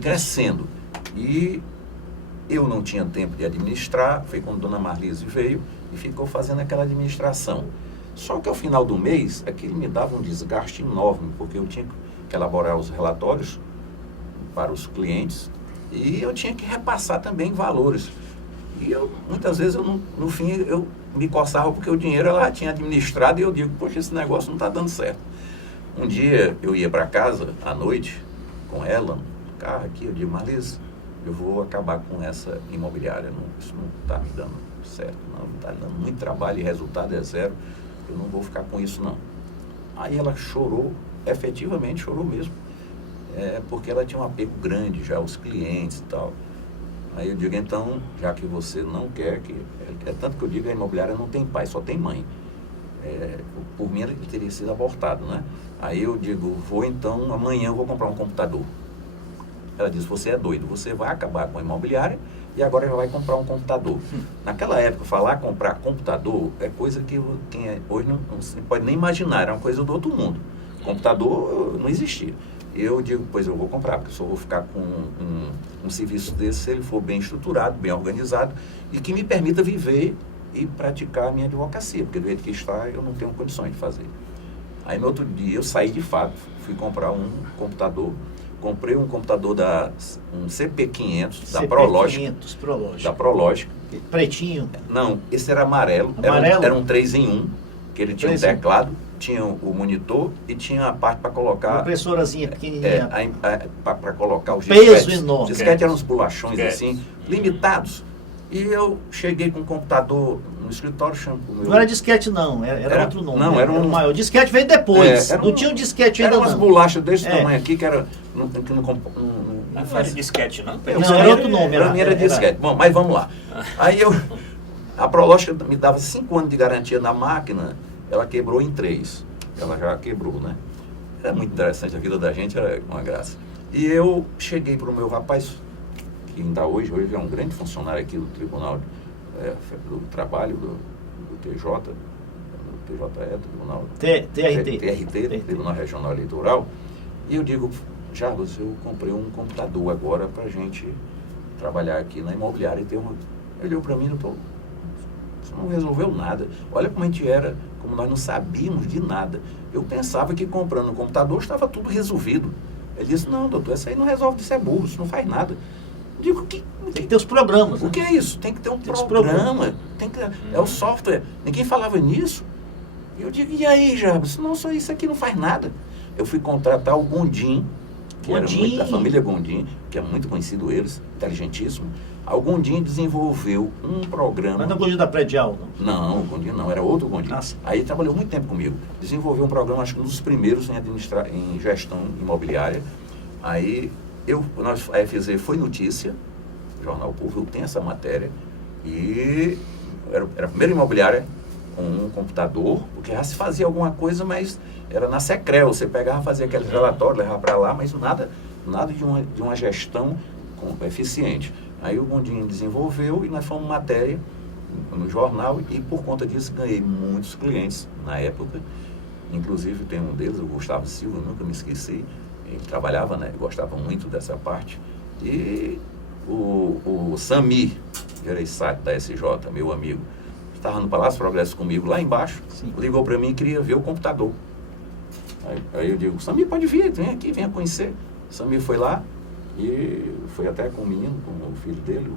crescendo. E eu não tinha tempo de administrar. Foi quando Dona Marlise veio e ficou fazendo aquela administração. Só que ao final do mês, aquilo me dava um desgaste enorme, porque eu tinha que elaborar os relatórios para os clientes e eu tinha que repassar também valores. E muitas vezes, no fim, eu me coçava porque o dinheiro ela tinha administrado e eu digo, poxa, esse negócio não está dando certo. Um dia eu ia para casa, à noite, com ela, no carro aqui, eu digo, Marlise, eu vou acabar com essa imobiliária, isso não está me dando certo, não está dando muito trabalho e resultado é zero. Eu não vou ficar com isso, não. Aí ela chorou, efetivamente chorou mesmo, porque ela tinha um apego grande já aos clientes e tal. Aí eu digo, então, já que você não quer, tanto que eu digo, a imobiliária não tem pai, só tem mãe. Por mim, ele teria sido abortado, né? Aí eu digo, amanhã eu vou comprar um computador. Ela disse, você é doido, você vai acabar com a imobiliária e agora ela vai comprar um computador. Naquela época, comprar computador é coisa que hoje não se pode nem imaginar, era uma coisa do outro mundo. Computador não existia. eu digo, pois eu vou comprar, porque só vou ficar com um serviço desse se ele for bem estruturado, bem organizado e que me permita viver e praticar a minha advocacia, porque do jeito que está eu não tenho condições de fazer. Aí no outro dia eu saí de fato, fui comprar um computador, comprei um computador um CP500 da Prologic. Da Prologic. Pretinho? Não, esse era amarelo. Era um 3 em 1, que ele tinha um teclado, tinha o monitor e tinha a parte para colocar... Uma impressorazinha pequenininha. Para colocar os peso disquetes. enorme. Os disquetes eram uns bolachões assim, limitados. E eu cheguei com um computador no escritório, Não era disquete não, era outro nome. Não, era um maior. O disquete veio depois, não tinha um disquete ainda não. Eram umas bolachas desse tamanho aqui que era... Não era disquete não? Não, era outro nome. Para mim era disquete. Bom, mas vamos lá. Aí a Prologic me dava 5 anos de garantia na máquina, ela quebrou em 3. Ela já quebrou, né? Era muito interessante, a vida da gente era uma graça. E eu cheguei para o meu rapaz, que ainda hoje é um grande funcionário aqui do Tribunal do Trabalho, do TJ, Tribunal TRT, Tribunal Regional Eleitoral, e eu digo, Jarbas, eu comprei um computador agora para a gente trabalhar aqui na imobiliária e ter uma... Ele olhou para mim e falou, você não resolveu nada. Olha como a gente era, como nós não sabíamos de nada. Eu pensava que comprando um computador estava tudo resolvido. Ele disse, não, doutor, essa aí não resolve, isso é burro, isso não faz nada. Eu digo, tem que ter os programas. O que é isso? Tem que ter um programa. É o software. Ninguém falava nisso. Eu digo, e aí, Jarbas? Não, só isso aqui não faz nada. Eu fui contratar o Gondim, que era da família Gondim, que é muito conhecido eles, inteligentíssimo. O Gondim desenvolveu um programa... Mas não é o Gondim da Predial, não? Não, o Gondim não, era outro Gondim. Nossa. Aí trabalhou muito tempo comigo. Desenvolveu um programa, acho que um dos primeiros em gestão imobiliária. Aí a FZ foi notícia, o Jornal Povo tem essa matéria, e era a primeira imobiliária com um computador, porque já se fazia alguma coisa, mas era na Secrel, você pegava, fazia aquele relatório, levava para lá, mas nada de uma gestão eficiente. Aí o Gondim desenvolveu e nós fomos matéria no jornal e por conta disso ganhei muitos clientes na época, inclusive tem um deles, o Gustavo Silva, nunca me esqueci, ele trabalhava, né, gostava muito dessa parte, e o Sami Gereissati da SJ, meu amigo, estava no Palácio Progresso comigo lá embaixo, ligou para mim e queria ver o computador. Aí eu digo, Sami, pode vir, vem aqui, venha conhecer. O Sami foi lá e foi até com o menino, com o filho dele,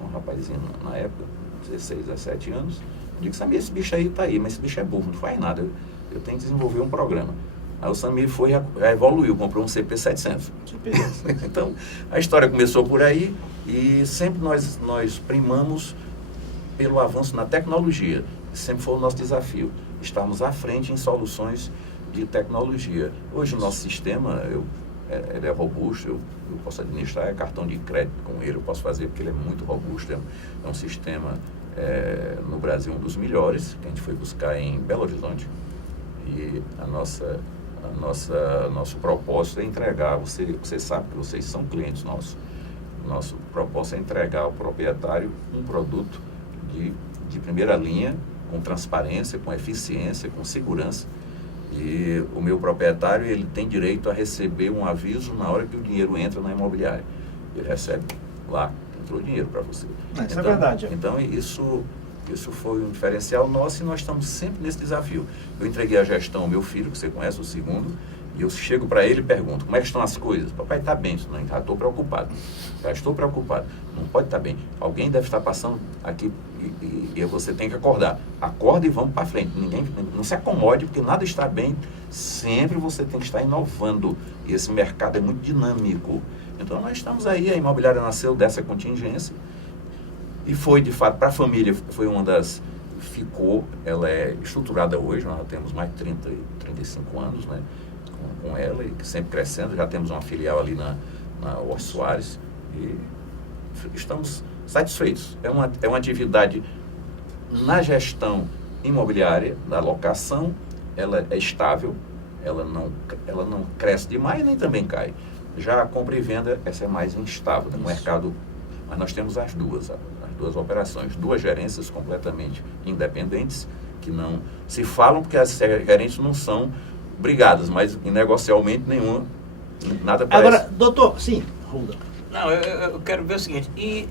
um rapazinho na época, 16, 17 anos. Eu digo, Sami, esse bicho aí tá aí, mas esse bicho é burro, não faz nada, eu tenho que desenvolver um programa. Aí o Sami evoluiu, comprou um CP700. Então, a história começou por aí e sempre nós primamos pelo avanço na tecnologia. Sempre foi o nosso desafio, estarmos à frente em soluções de tecnologia. Hoje o nosso sistema, ele é robusto, eu posso administrar cartão de crédito com ele, eu posso fazer porque ele é muito robusto. É um sistema, no Brasil, um dos melhores, que a gente foi buscar em Belo Horizonte. E nosso propósito é entregar, você sabe que vocês são clientes nossos, nosso propósito é entregar ao proprietário um produto de primeira linha, com transparência, com eficiência, com segurança. E o meu proprietário, ele tem direito a receber um aviso na hora que o dinheiro entra na imobiliária. Ele recebe lá, entrou dinheiro para você. Isso é verdade. Então, isso foi um diferencial nosso e nós estamos sempre nesse desafio. Eu entreguei a gestão ao meu filho, que você conhece, o segundo, e eu chego para ele e pergunto, como é que estão as coisas? Papai, está bem, não, já estou preocupado. Já estou preocupado. Não pode estar bem. Alguém deve estar passando aqui e você tem que acordar. Acorda e vamos para frente. Não se acomode, porque nada está bem. Sempre você tem que estar inovando. E esse mercado é muito dinâmico. Então, nós estamos aí, a imobiliária nasceu dessa contingência. E foi, de fato, para a família, foi uma das... ela é estruturada hoje, nós já temos mais de 35 anos, né, com ela, e sempre crescendo, já temos uma filial ali na Orso Soares, e estamos satisfeitos. É uma atividade na gestão imobiliária, da locação, ela é estável, ela não cresce demais, nem também cai. Já a compra e venda, essa é mais instável, no mercado, mas nós temos as duas operações, duas gerências completamente independentes, que não se falam porque as gerentes não são brigadas, mas negocialmente nenhuma Nada parece. Agora, doutor, sim, Ruda. Não, eu quero ver o seguinte, e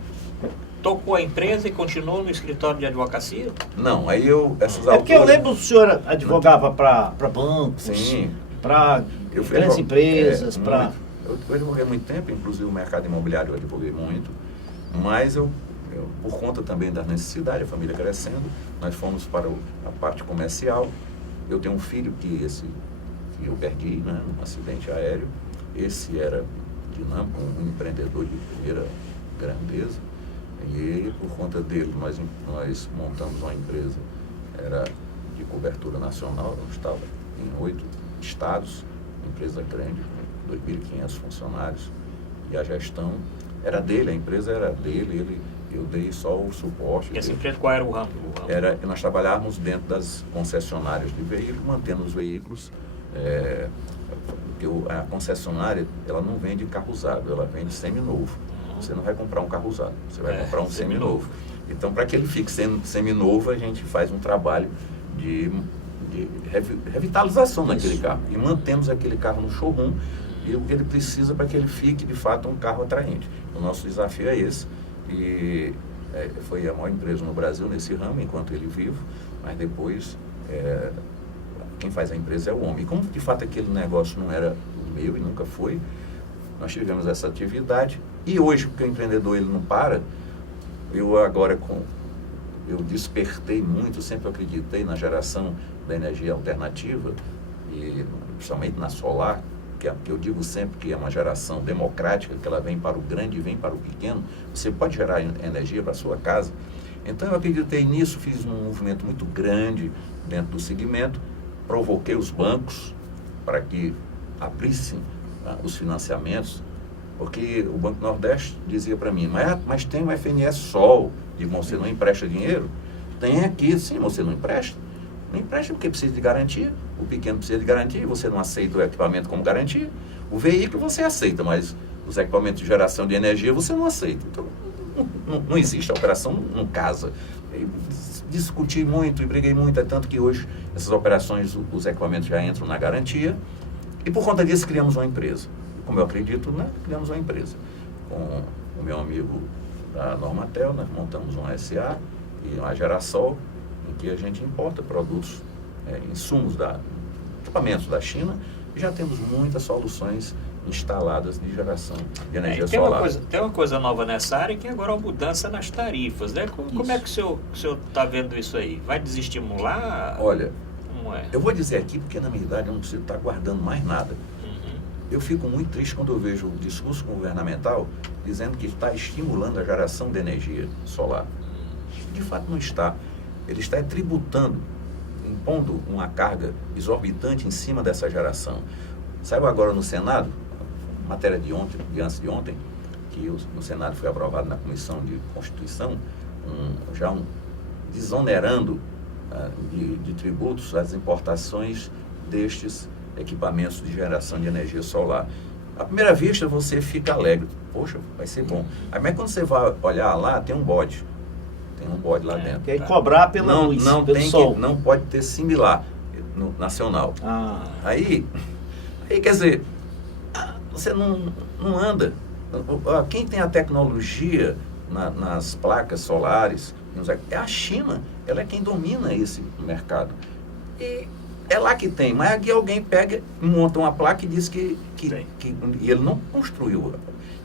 tocou a empresa e continuou no escritório de advocacia? Não, aí essas É porque eu alturas... lembro que o senhor advogava para bancos, Sim. para Eu fui grandes advogado, empresas, para... Eu advoguei muito tempo, inclusive o mercado imobiliário eu advoguei muito, mas eu, por conta também da necessidade, a família crescendo, nós fomos para a parte comercial. Eu tenho um filho que eu perdi, né, num acidente aéreo. Esse era dinâmico, um empreendedor de primeira grandeza, e por conta dele nós montamos uma empresa, era de cobertura nacional, estava em 8 estados, empresa grande, com 2.500 funcionários, e a gestão era dele, a empresa era dele, eu dei só o suporte. E essa empresa, qual era o ramo? Nós trabalhávamos dentro das concessionárias de veículos, mantendo os veículos, porque a concessionária, ela não vende carro usado, ela vende seminovo. Você não vai comprar um carro usado, você vai comprar um seminovo. Então, para que ele fique seminovo, a gente faz um trabalho de revitalização daquele carro. E mantemos aquele carro no showroom, e o que ele precisa para que ele fique, de fato, um carro atraente. O nosso desafio é esse. E foi a maior empresa no Brasil nesse ramo, enquanto ele vivo, mas depois quem faz a empresa é o homem. E como, de fato, aquele negócio não era meu e nunca foi, nós tivemos essa atividade. E hoje, porque o empreendedor ele não para, eu despertei muito, sempre acreditei na geração da energia alternativa, e principalmente na solar, que eu digo sempre que é uma geração democrática, que ela vem para o grande e vem para o pequeno. Você pode gerar energia para a sua casa. Então eu acreditei nisso, fiz um movimento muito grande dentro do segmento, provoquei os bancos para que abrissem os financiamentos, porque o Banco Nordeste dizia para mim, mas tem o FNS Sol, e você não empresta dinheiro? Tem aqui, sim, você não empresta? Não empresta porque precisa de garantia, o pequeno precisa de garantia, você não aceita o equipamento como garantia. O veículo você aceita, mas os equipamentos de geração de energia você não aceita. Então, não existe, a operação não casa. Discuti muito e briguei muito, é tanto que hoje essas operações, os equipamentos já entram na garantia, e por conta disso criamos uma empresa. Como eu acredito, né? Criamos uma empresa. Com o meu amigo da Normatel, nós montamos uma SA e uma Gerasol, em que a gente importa produtos, insumos, equipamentos da China, e já temos muitas soluções instaladas de geração de energia solar. Tem uma coisa nova nessa área, que agora é a mudança nas tarifas, né? Como é que o senhor está vendo isso aí? Vai desestimular? Olha, como é? Eu vou dizer aqui, porque na verdade eu não preciso estar guardando mais nada. Eu fico muito triste quando eu vejo o discurso governamental dizendo que está estimulando a geração de energia solar. De fato não está. Ele está tributando, impondo uma carga exorbitante em cima dessa geração. Saiu agora no Senado, matéria de antes de ontem, que no Senado foi aprovado na Comissão de Constituição, desonerando de tributos as importações destes equipamentos de geração de energia solar. À primeira vista você fica alegre, poxa, vai ser bom. Mas quando você vai olhar lá, tem um bode lá dentro. Quer cobrar pela luz, pelo sol. Não pode ter similar no nacional. Aí quer dizer, você não anda. Quem tem a tecnologia nas placas solares é a China. Ela é quem domina esse mercado. E é lá que tem, mas aqui alguém pega, monta uma placa e diz que ele não construiu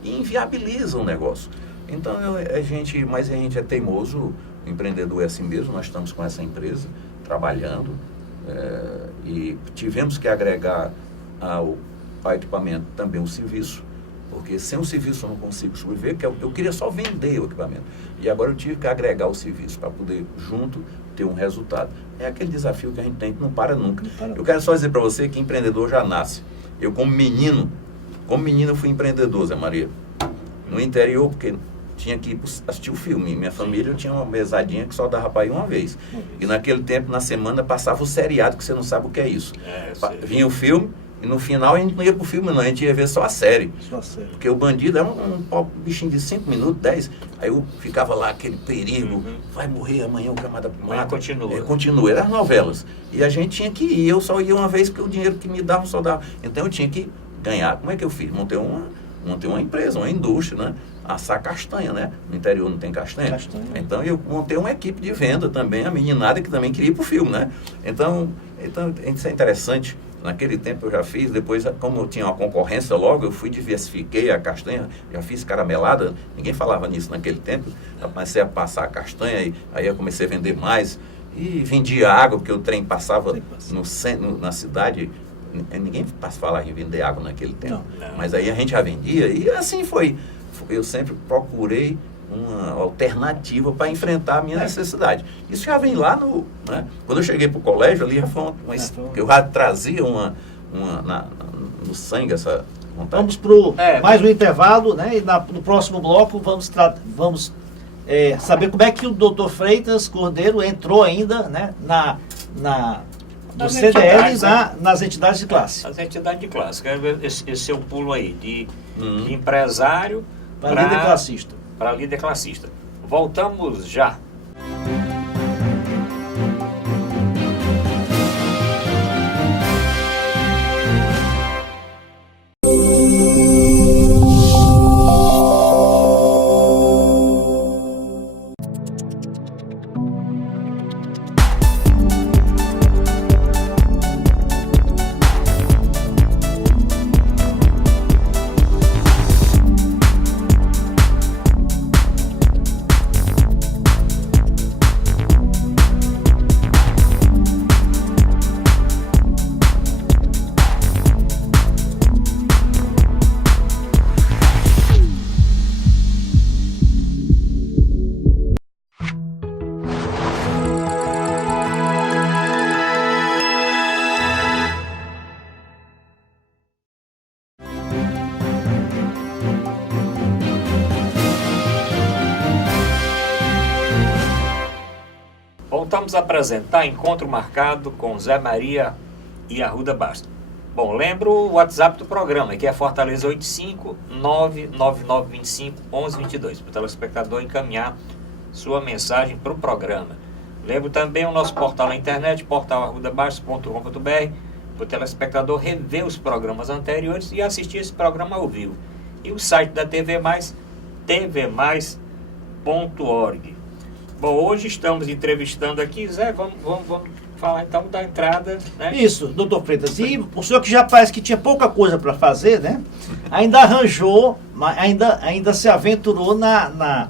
e inviabiliza o negócio. Então a gente é teimoso, o empreendedor é assim mesmo. Nós estamos com essa empresa trabalhando e tivemos que agregar ao equipamento também o serviço, porque sem o serviço eu não consigo sobreviver, que eu queria só vender o equipamento. E agora eu tive que agregar o serviço para poder, junto, ter um resultado. É aquele desafio que a gente tem, que não para nunca. Eu quero só dizer para você que empreendedor já nasce. Eu, como menino eu fui empreendedor, Zé Maria. No interior, porque tinha que ir assistir o filme. Minha família tinha uma mesadinha que só dava para ir uma vez. E naquele tempo, na semana, passava o seriado, que você não sabe o que é isso. Vinha o filme, e no final a gente não ia pro filme, não, a gente ia ver só a série. Porque o bandido era um bichinho de 5 minutos, 10. Aí eu ficava lá, aquele perigo, vai morrer amanhã, o camarada mata. Continua, eram novelas. E a gente tinha que ir, eu só ia uma vez, porque o dinheiro que me davam só dava. Então eu tinha que ganhar. Como é que eu fiz? Montei uma empresa, uma indústria, né? Assar castanha, né? No interior não tem castanha. Então eu montei uma equipe de venda também, a meninada que também queria ir para o filme, né? Então isso é interessante. Naquele tempo eu já fiz, depois, como eu tinha uma concorrência logo, eu fui diversifiquei a castanha, já fiz caramelada, ninguém falava nisso naquele tempo. Eu comecei a passar a castanha, aí eu comecei a vender mais. E vendia água, porque o trem passava na cidade. Ninguém falava em vender água naquele tempo. Não. Mas aí a gente já vendia e assim foi. Eu sempre procurei uma alternativa para enfrentar a minha necessidade. Isso já vem lá no... Né? Quando eu cheguei para o colégio, ali já foi eu já trazia no sangue essa vontade. Vamos para mais um intervalo, né? E no próximo bloco vamos saber como é que o Dr. Freitas Cordeiro entrou ainda, né? No CDL, nas entidades de classe. As entidades de classe. Quero ver esse seu pulo aí, de empresário para líder classista. Para líder classista. Voltamos já. Voltamos a apresentar encontro marcado com Zé Maria e Arruda Bastos. Bom, lembro o WhatsApp do programa, que é Fortaleza 85-99925-1122, para o telespectador encaminhar sua mensagem para o programa. Lembro também o nosso portal na internet, portalarrudabastos.com.br, para o telespectador rever os programas anteriores e assistir esse programa ao vivo. E o site da TV Mais, tvmais.org. Bom, hoje estamos entrevistando aqui, Zé, vamos falar então da entrada, né? Isso, doutor Freitas. E o senhor que já parece que tinha pouca coisa para fazer, né? Ainda arranjou, ainda se aventurou na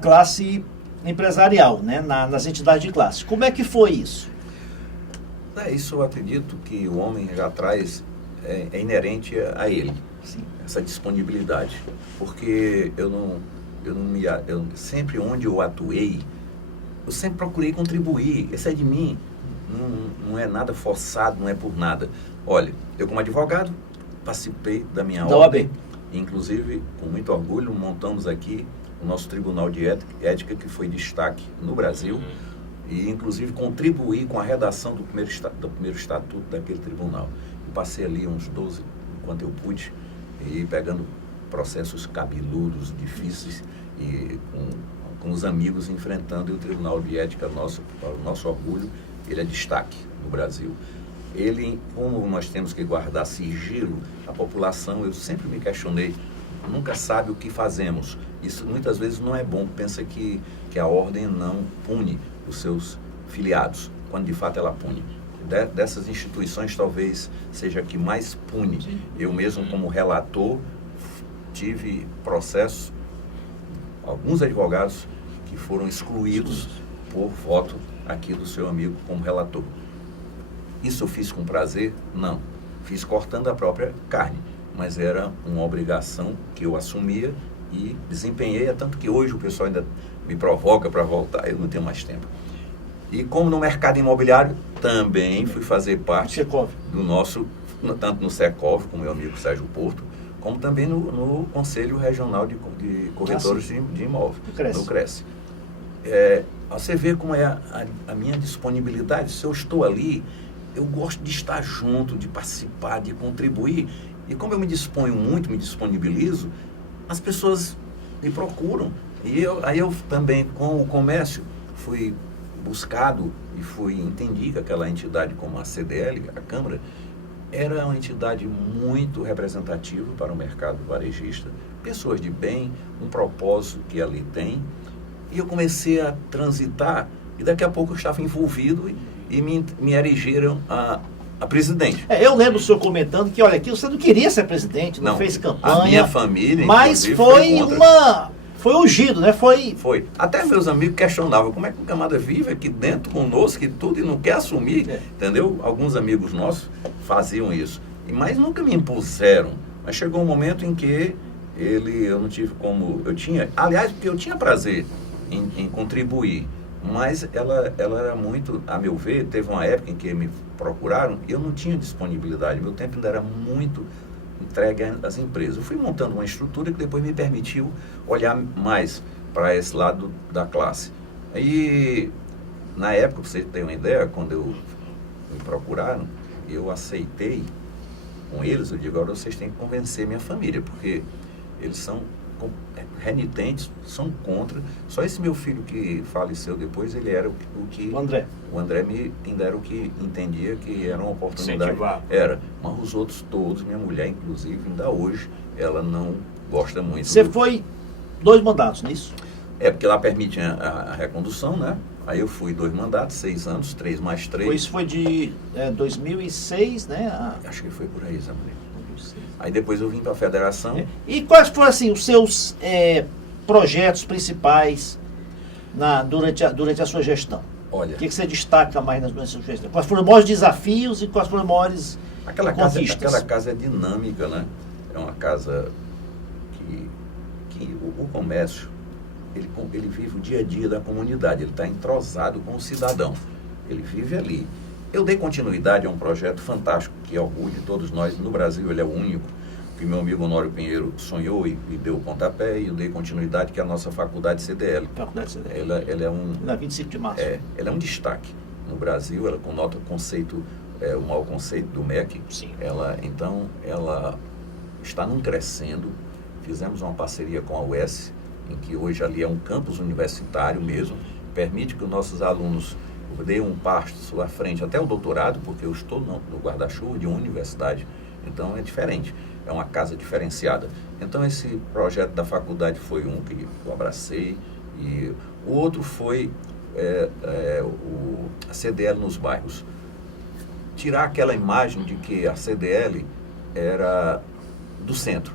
classe empresarial, né? Nas entidades de classe. Como é que foi isso? Isso eu acredito que o homem já traz, é inerente a ele, sim, essa disponibilidade. Porque eu sempre onde eu atuei, eu sempre procurei contribuir. Isso é de mim, não é nada forçado, não é por nada. Olha, eu como advogado participei da minha ordem, inclusive com muito orgulho montamos aqui o nosso Tribunal de Ética, que foi destaque no Brasil, e inclusive contribuí com a redação do primeiro estatuto daquele tribunal. Eu passei ali uns 12, enquanto eu pude, e pegando processos cabeludos, difíceis, e com os amigos enfrentando, e o Tribunal de Ética, para o nosso orgulho, ele é destaque no Brasil. Ele, como nós temos que guardar sigilo, a população, eu sempre me questionei, nunca sabe o que fazemos. Isso muitas vezes não é bom, pensa que a ordem não pune os seus filiados, quando de fato ela pune. Dessas instituições talvez seja a que mais pune. Sim. Eu mesmo como relator tive processos, alguns advogados que foram excluídos por voto aqui do seu amigo como relator. Isso eu fiz com prazer? Não. Fiz cortando a própria carne, mas era uma obrigação que eu assumia e desempenhei, tanto que hoje o pessoal ainda me provoca para voltar, eu não tenho mais tempo. E como no mercado imobiliário, também fui fazer parte do nosso, tanto no Secov, com meu amigo Sérgio Porto, como também no Conselho Regional de Corretores de Imóveis, no CRES. Você vê como é a minha disponibilidade. Se eu estou ali, eu gosto de estar junto, de participar, de contribuir. E como eu me disponho muito, me disponibilizo, as pessoas me procuram. E aí eu também, com o comércio, fui buscado e entendi que aquela entidade como a CDL, a Câmara, era uma entidade muito representativa para o mercado varejista, pessoas de bem, um propósito que ali tem, e eu comecei a transitar, e daqui a pouco eu estava envolvido e me erigiram a presidente. Eu lembro o senhor comentando que, olha, que você não queria ser presidente, não fez campanha. A minha família, mas foi ungido, né? Foi. Até meus amigos questionavam como é que o camarada vive aqui dentro conosco e tudo e não quer assumir, entendeu? Alguns amigos nossos faziam isso, mas nunca me impuseram. Mas chegou um momento em que eu não tive como, aliás, porque eu tinha prazer em contribuir, mas ela era muito, a meu ver, teve uma época em que me procuraram e eu não tinha disponibilidade, meu tempo ainda era muito entregue às empresas. Eu fui montando uma estrutura que depois me permitiu olhar mais para esse lado da classe. Aí, na época, para você ter uma ideia, quando me procuraram, eu aceitei com eles, eu digo, agora vocês têm que convencer minha família, porque eles são renitentes, são contra. Só esse meu filho que faleceu depois, ele era o que... O André. O André ainda era o que entendia que era uma oportunidade. Incentivar. Era. Mas os outros todos, minha mulher inclusive, ainda hoje, ela não gosta muito. Você foi 2 mandatos nisso? Porque lá permite a recondução, né? Aí eu fui 2 mandatos, 6 anos, 3 mais 3. Isso foi de 2006, né? Acho que foi por aí, Zé Maria. Aí depois eu vim para a federação. E quais foram, assim, os seus projetos principais durante a sua gestão? Olha, o que você destaca mais na sua gestão? Quais foram os maiores desafios e quais foram as maiores conquistas? Aquela casa é dinâmica, né? É uma casa que o comércio, ele vive o dia a dia da comunidade, ele está entrosado com o cidadão, ele vive ali. Eu dei continuidade a um projeto fantástico, que é orgulho de todos nós. No Brasil, ele é o único, que meu amigo Honório Pinheiro sonhou e deu o pontapé, e eu dei continuidade, que é a nossa faculdade CDL. Faculdade CDL. Ela é na 25 de março. Ela é um destaque. No Brasil, ela conota conceito, o maior conceito do MEC. Sim. Ela está num crescendo. Fizemos uma parceria com a UES, em que hoje ali é um campus universitário mesmo, permite que os nossos alunos dei um passo à frente até o doutorado, porque eu estou no guarda-chuva de uma universidade, então é diferente, é uma casa diferenciada. Então esse projeto da faculdade foi um que eu abracei, e o outro foi a CDL nos bairros. Tirar aquela imagem de que a CDL era do centro,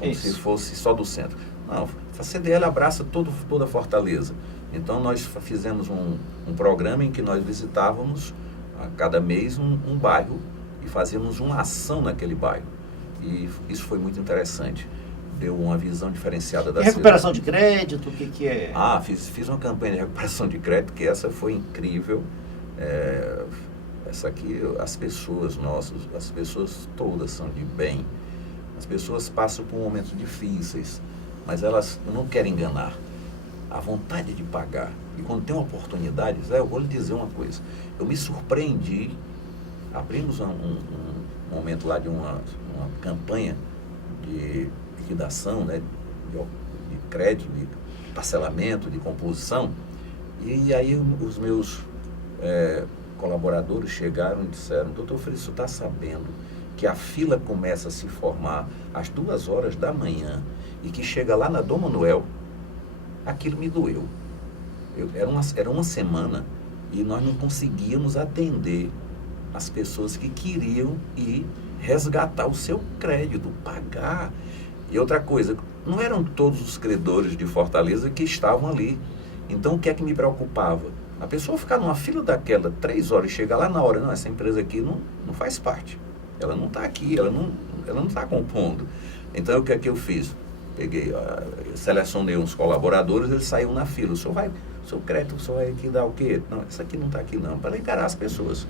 como se fosse só do centro. Não, a CDL abraça toda a Fortaleza. Então nós fizemos um programa em que nós visitávamos a cada mês um bairro e fazíamos uma ação naquele bairro. E isso foi muito interessante. Deu uma visão diferenciada da recuperação de crédito, o que é? Fiz uma campanha de recuperação de crédito, que essa foi incrível. Essa aqui, as pessoas nossas, as pessoas todas são de bem. As pessoas passam por momentos difíceis, mas elas não querem enganar. A vontade de pagar. E quando tem uma oportunidade, eu vou lhe dizer uma coisa. Eu me surpreendi. Abrimos um momento lá de uma campanha de liquidação, né, de crédito, de parcelamento, de composição. E aí os meus colaboradores chegaram e disseram: doutor Fritz, você está sabendo que a fila começa a se formar às 2 horas da manhã e que chega lá na Dom Manuel? Aquilo me doeu. Era uma semana e nós não conseguíamos atender as pessoas que queriam ir resgatar o seu crédito, pagar. E outra coisa, não eram todos os credores de Fortaleza que estavam ali. Então o que é que me preocupava? A pessoa ficar numa fila daquela 3 horas e chegar lá na hora, não, essa empresa aqui não faz parte. Ela não está aqui, ela não está compondo. Então o que é que eu fiz? Peguei, selecionei uns colaboradores, eles saíram na fila. O seu crédito, o senhor vai aqui dar o quê? Não, isso aqui não está aqui não, para encarar as pessoas.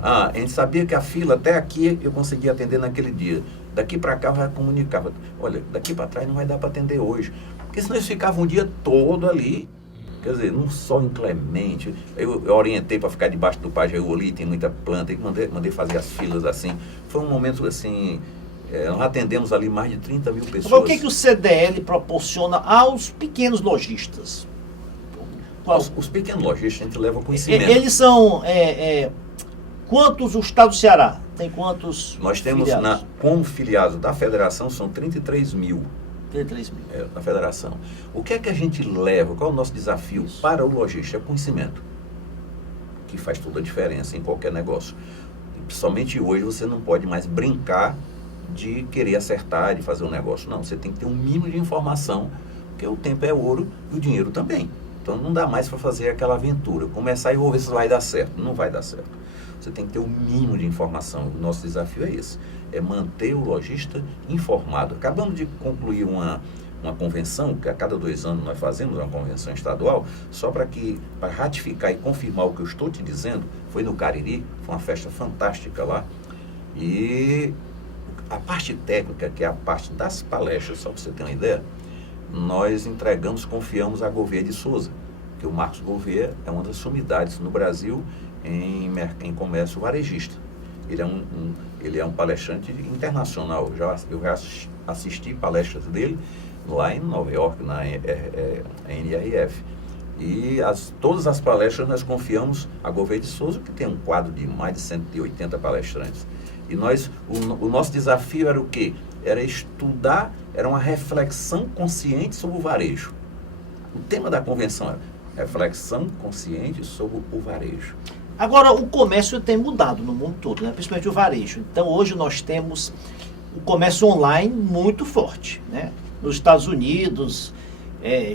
A gente sabia que a fila até aqui eu conseguia atender naquele dia. Daqui para cá eu já comunicava: olha, daqui para trás não vai dar para atender hoje. Porque senão eles ficavam um dia todo ali. Quer dizer, num sol inclemente. Eu orientei para ficar debaixo do pajeú ali, tem muita planta, e mandei fazer as filas assim. Foi um momento assim... nós atendemos ali mais de 30 mil pessoas. Mas o que o CDL proporciona aos pequenos lojistas? Os pequenos lojistas a gente leva conhecimento. Eles são quantos o estado do Ceará? Tem quantos Nós temos, filiados? como filiados da federação, são 33 mil. 33 mil. Na federação. O que é que a gente leva? Qual é o nosso desafio para o lojista? É o conhecimento, que faz toda a diferença em qualquer negócio. E principalmente hoje você não pode mais brincar de querer acertar, de fazer um negócio. Não, você tem que ter um mínimo de informação, porque o tempo é ouro e o dinheiro também. Então não dá mais para fazer aquela aventura, começar e vou ver se vai dar certo. Não vai dar certo. Você tem que ter um mínimo de informação. O nosso desafio é esse, é manter o lojista informado. Acabamos de concluir uma convenção, que a cada 2 anos nós fazemos uma convenção estadual, só para ratificar e confirmar o que eu estou te dizendo. Foi no Cariri, foi uma festa fantástica lá. E a parte técnica, que é a parte das palestras, só para você ter uma ideia, nós confiamos a Gouveia de Souza, que o Marcos Gouveia é uma das sumidades no Brasil em comércio varejista. Ele é um palestrante internacional. Eu já assisti palestras dele lá em Nova York, na NRF. E todas as palestras nós confiamos a Gouveia de Souza, que tem um quadro de mais de 180 palestrantes. E o nosso desafio era o quê? Era estudar, era uma reflexão consciente sobre o varejo. O tema da convenção era reflexão consciente sobre o varejo. Agora, o comércio tem mudado no mundo todo, né? Principalmente o varejo. Então, hoje nós temos o comércio online muito forte, né? Nos Estados Unidos,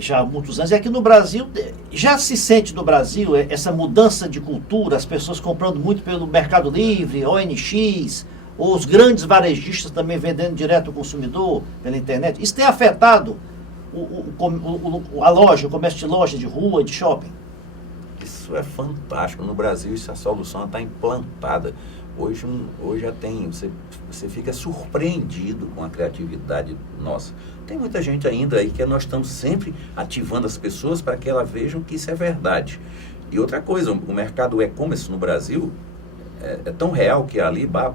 já há muitos anos. E aqui no Brasil, já se sente no Brasil essa mudança de cultura, as pessoas comprando muito pelo Mercado Livre, ONX, ou os grandes varejistas também vendendo direto ao consumidor pela internet. Isso tem afetado a loja, o comércio de loja, de rua, de shopping? Isso é fantástico. No Brasil, a solução está implantada. Hoje já tem, você fica surpreendido com a criatividade nossa. Tem muita gente ainda aí que nós estamos sempre ativando as pessoas para que elas vejam que isso é verdade. E outra coisa, o mercado e-commerce no Brasil é tão real que a Alibaba,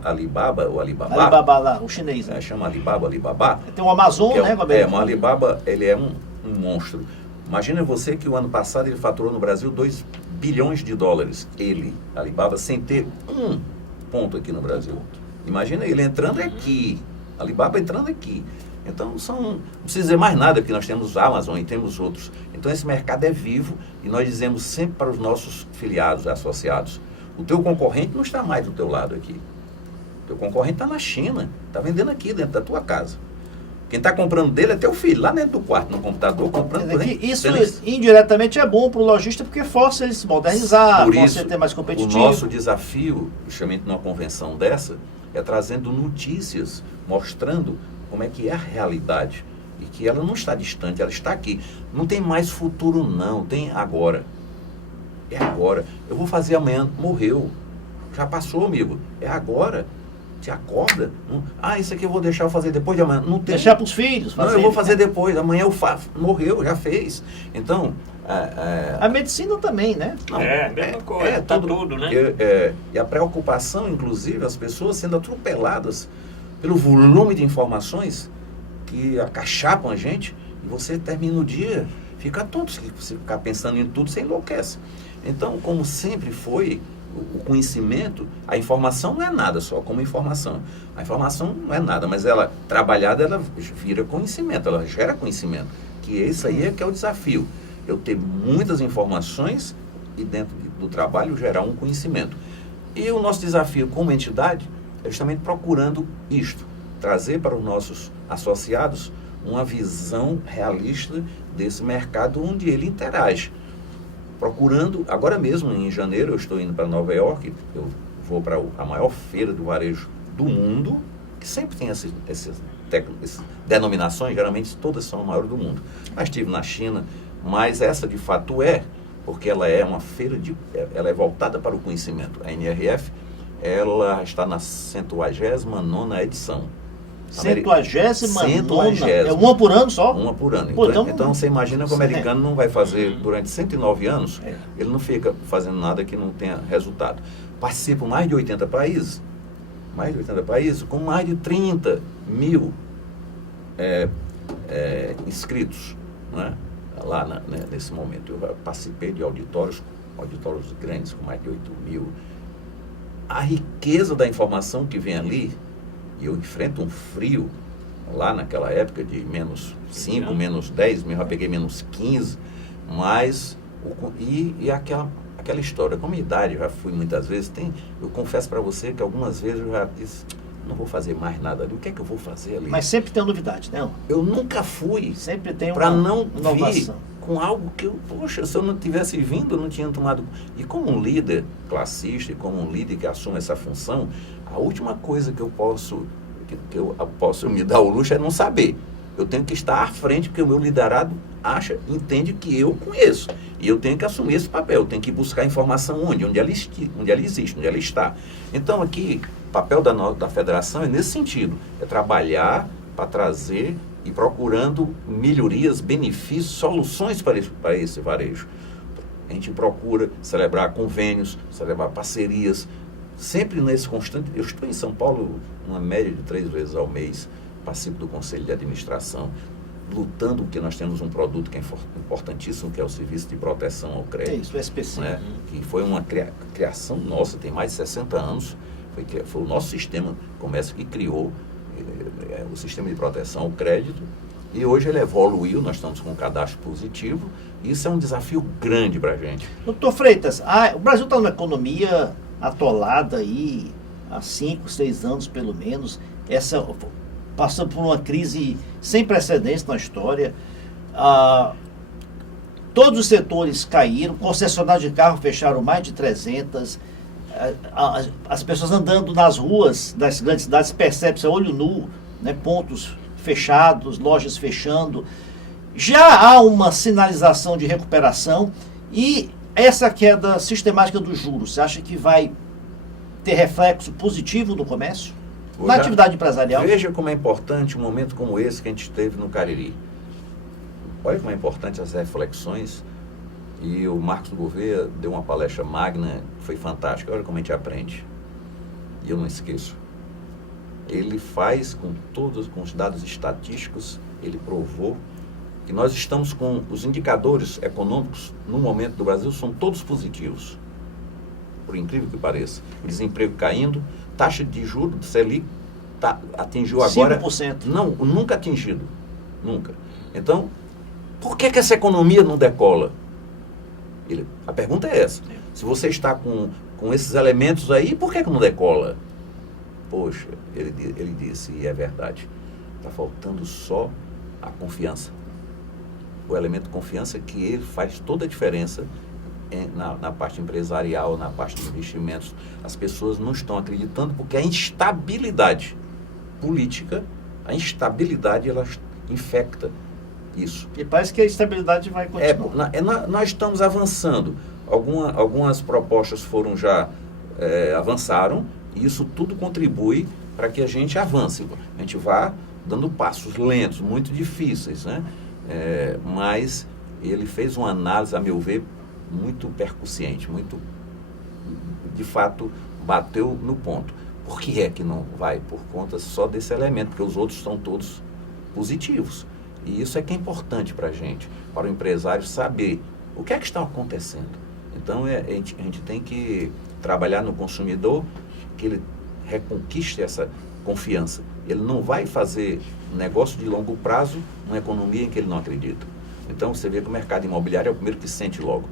lá, o chinês, né? Chama Alibaba. Tem o Amazon, né, Gabriel? O Alibaba, ele é um monstro. Imagina você que o ano passado ele faturou no Brasil 2 bilhões de dólares. Alibaba, sem ter um ponto aqui no Brasil. Imagina ele entrando aqui, Alibaba entrando aqui. Então, não precisa dizer mais nada, porque nós temos Amazon e temos outros. Então, esse mercado é vivo e nós dizemos sempre para os nossos filiados, associados, o teu concorrente não está mais do teu lado aqui. O teu concorrente está na China, está vendendo aqui dentro da tua casa. Quem está comprando dele é teu filho, lá dentro do quarto, no computador, comprando por aí. Isso indiretamente é bom para o lojista, porque força ele se modernizar, por força isso, ele ter mais competitivo. O nosso desafio, justamente numa convenção dessa, é trazendo notícias, mostrando como é que é a realidade. E que ela não está distante, ela está aqui. Não tem mais futuro não, tem agora. É agora. Eu vou fazer amanhã, morreu. Já passou, amigo. É agora. Te acorda. Isso aqui eu vou deixar eu fazer depois de amanhã. Não tem. Deixar para os filhos. Não, eu vou fazer depois. Amanhã eu faço. Morreu, já fez. Então... a medicina também, né? Não, mesma coisa. Tudo, né? E a preocupação, inclusive, as pessoas sendo atropeladas pelo volume de informações que acachapam a gente. E você termina o dia, fica tonto. Se você ficar pensando em tudo, você enlouquece. Então, como sempre foi... O conhecimento, a informação não é nada só como informação. A informação não é nada, mas ela, trabalhada, ela vira conhecimento, ela gera conhecimento. Que isso aí é que é o desafio. Eu ter muitas informações e dentro do trabalho gerar um conhecimento. E o nosso desafio como entidade é justamente procurando isto, trazer para os nossos associados uma visão realista desse mercado onde ele interage. Procurando, agora mesmo em janeiro eu estou indo para Nova York, eu vou para a maior feira do varejo do mundo, que sempre tem essas denominações, geralmente todas são a maior do mundo. Mas estive na China, mas essa de fato porque ela é uma feira, ela é voltada para o conhecimento. A NRF, ela está na 109ª edição. 109ª? É uma por ano só? Uma por ano. Pô, então você imagina que o americano não vai fazer durante 109 anos, ele não fica fazendo nada que não tenha resultado. Participam mais de 80 países, com mais de 30 mil inscritos, né? Lá nesse momento. Eu participei de auditórios grandes, com mais de 8 mil. a riqueza da informação que vem ali, e eu enfrento um frio lá naquela época de menos 5, menos 10, eu já peguei menos 15, mas aquela história, com a minha idade, eu já fui muitas vezes, eu confesso para você que algumas vezes eu já disse, não vou fazer mais nada ali, o que é que eu vou fazer ali? Mas sempre tem uma novidade, né? Eu nunca fui Sempre tem para uma não vir inovação. com algo que poxa, se eu não tivesse vindo, eu não tinha tomado. E como um líder classista, e como um líder que assume essa função, a última coisa que eu posso me dar o luxo é não saber. Eu tenho que estar à frente, porque o meu liderado entende que eu conheço. E eu tenho que assumir esse papel, eu tenho que buscar informação onde ela existe, onde ela está. Então aqui, o papel da federação é nesse sentido, é trabalhar para trazer e procurando melhorias, benefícios, soluções para esse varejo. A gente procura celebrar convênios, celebrar parcerias, sempre nesse constante. Eu estou em São Paulo uma média de 3 vezes ao mês, participo do Conselho de Administração, lutando porque nós temos um produto que é importantíssimo, que é o Serviço de Proteção ao Crédito. É isso, o SPC. Né? Que foi uma criação nossa, tem mais de 60 anos, foi o nosso sistema comércio que criou o sistema de proteção ao crédito, e hoje ele evoluiu, nós estamos com um cadastro positivo, e isso é um desafio grande para a gente. Doutor Freitas, o Brasil está numa economia atolada aí há 5, 6 anos pelo menos, passando por uma crise sem precedentes na história, todos os setores caíram, concessionários de carro fecharam mais de 300, as pessoas andando nas ruas das grandes cidades, percebe-se a olho nu, né, pontos fechados, lojas fechando. Já há uma sinalização de recuperação e essa queda sistemática dos juros, você acha que vai ter reflexo positivo no comércio? Na atividade empresarial? Veja como é importante um momento como esse que a gente teve no Cariri. Olha como é importante as reflexões. E o Marcos Gouveia deu uma palestra magna, foi fantástica. Olha como a gente aprende. E eu não esqueço. Ele faz com os dados estatísticos, ele provou que nós estamos com os indicadores econômicos no momento do Brasil, são todos positivos. Por incrível que pareça. O desemprego caindo, taxa de juros do Selic atingiu agora... 5%. Não, nunca atingido. Nunca. Então, por que essa economia não decola? A pergunta é essa. Se você está com esses elementos aí, por que não decola? Poxa, ele disse, e é verdade, está faltando só a confiança. O elemento confiança que ele faz toda a diferença na parte empresarial, na parte de investimentos. As pessoas não estão acreditando porque a instabilidade política, ela infecta isso. E parece que a estabilidade vai continuar. Nós estamos avançando. Algumas propostas avançaram, e isso tudo contribui para que a gente avance. A gente vá dando passos lentos, muito difíceis, né? Mas ele fez uma análise, a meu ver, muito percussiente, de fato, bateu no ponto. Por que é que não vai? Por conta só desse elemento, porque os outros estão todos positivos. E isso é que é importante para a gente, para o empresário saber o que é que está acontecendo. Então, a gente tem que trabalhar no consumidor, que ele reconquiste essa confiança. Ele não vai fazer negócio de longo prazo numa economia em que ele não acredita. Então, você vê que o mercado imobiliário é o primeiro que sente logo.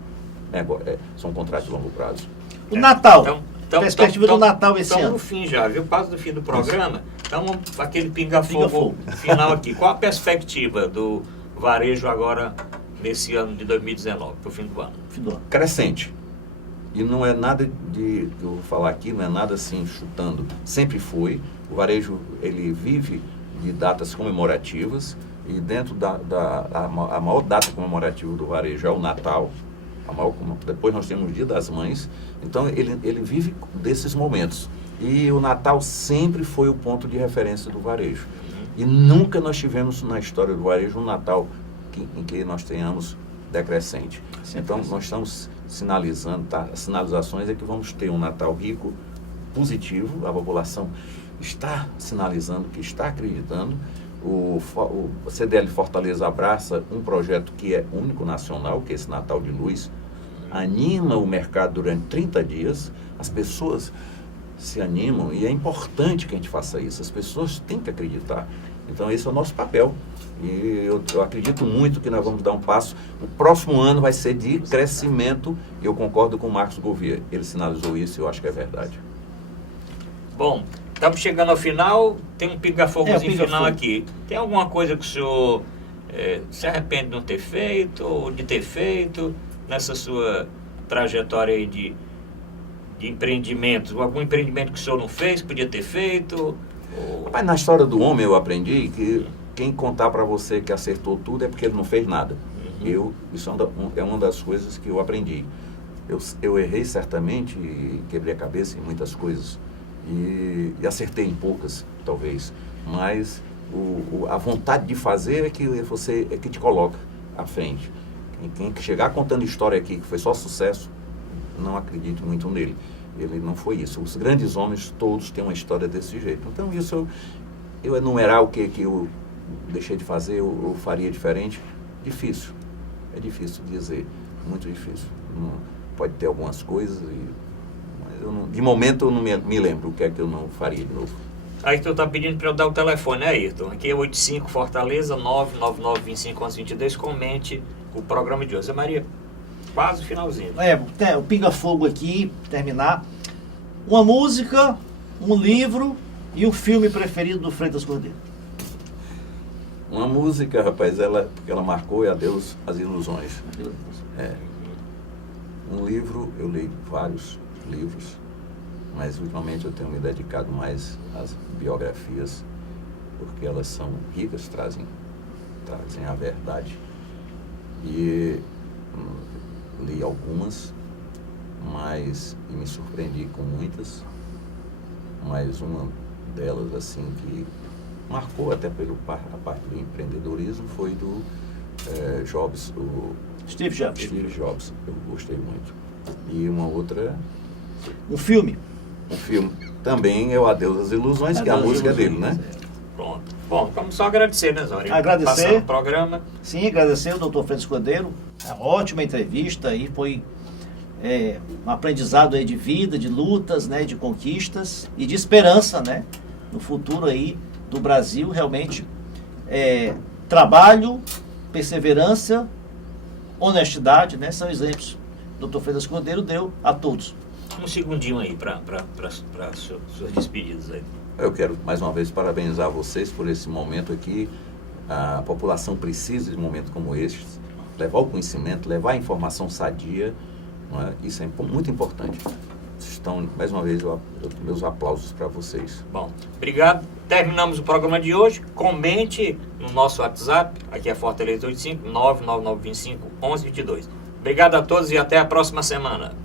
São contratos de longo prazo. O Natal, perspectiva do Natal esse ano. Estamos no fim já, viu? Quase no fim do programa. Então, aquele pinga-fogo final aqui. Qual a perspectiva do varejo agora, nesse ano de 2019, para o fim do ano? Crescente. E não é nada eu vou falar aqui, não é nada assim chutando. Sempre foi. O varejo, ele vive de datas comemorativas, e dentro a maior data comemorativa do varejo é o Natal. Depois nós temos o Dia das Mães. Então, ele vive desses momentos. E o Natal sempre foi o ponto de referência do varejo. E nunca nós tivemos na história do varejo um Natal em que nós tenhamos decrescente. Então, nós estamos sinalizando, as sinalizações é que vamos ter um Natal rico, positivo. A população está sinalizando que está acreditando. O CDL Fortaleza abraça um projeto que é único nacional, que é esse Natal de Luz. Anima o mercado durante 30 dias. As pessoas se animam, e é importante que a gente faça isso. As pessoas têm que acreditar. Então esse é o nosso papel. E eu acredito muito que nós vamos dar um passo. O próximo ano vai ser de crescimento. Eu concordo com o Marcos Gouveia. Ele sinalizou isso e eu acho que é verdade. Bom, estamos chegando ao final. Tem um pinga-fogozinho final aqui. Tem alguma coisa que o senhor se arrepende de não ter feito ou de ter feito nessa sua trajetória aí de empreendimentos? Algum empreendimento que o senhor não fez, podia ter feito? Rapaz, na história do homem eu aprendi que quem contar para você que acertou tudo é porque ele não fez nada. Isso é uma das coisas que eu aprendi. Eu errei certamente e quebrei a cabeça em muitas coisas. E acertei em poucas, talvez. Mas a vontade de fazer é que te coloca à frente. Quem chegar contando história aqui que foi só sucesso, não acredito muito nele. Ele não foi isso. Os grandes homens todos têm uma história desse jeito. Então isso eu enumerar o que eu deixei de fazer, eu faria diferente, difícil. É difícil dizer, muito difícil. Pode ter algumas coisas, mas de momento eu não me lembro o que é que eu não faria de novo. Ayrton está pedindo para eu dar o telefone, né, Ayrton? Aqui é 85 Fortaleza 999251122. Comente o programa de hoje. Zé Maria, quase o finalzinho. O pinga-fogo aqui, terminar. Uma música, um livro e o filme preferido do Freitas Cordeiro. Uma música, rapaz, porque ela marcou, é Adeus às Ilusões. Um livro, eu leio vários livros, mas ultimamente eu tenho me dedicado mais às biografias, porque elas são ricas, trazem a verdade. E li algumas, e me surpreendi com muitas, mas uma delas, assim, que marcou até a parte do empreendedorismo foi do Jobs, Steve Jobs. Steve Jobs, eu gostei muito. E uma outra... Um filme também é o Adeus às Ilusões, que é a música dele, né? Pronto. Bom, vamos só agradecer, né, Zório? Agradecer. Passar o programa. Sim, agradecer ao Dr. Freitas Cordeiro. Uma ótima entrevista aí, foi um aprendizado aí de vida, de lutas, né, de conquistas e de esperança, né, no futuro aí do Brasil. Realmente, trabalho, perseverança, honestidade, né, são exemplos que o Dr. Freitas Cordeiro deu a todos. Um segundinho aí para suas despedidas aí. Eu quero mais uma vez parabenizar vocês por esse momento aqui. A população precisa de um momento como este, levar o conhecimento, levar a informação sadia, não é? Isso é muito importante. Então, mais uma vez, meus aplausos para vocês. Bom, obrigado. Terminamos o programa de hoje. Comente no nosso WhatsApp, aqui é Fortaleza 85 99925 1122. Obrigado a todos e até a próxima semana.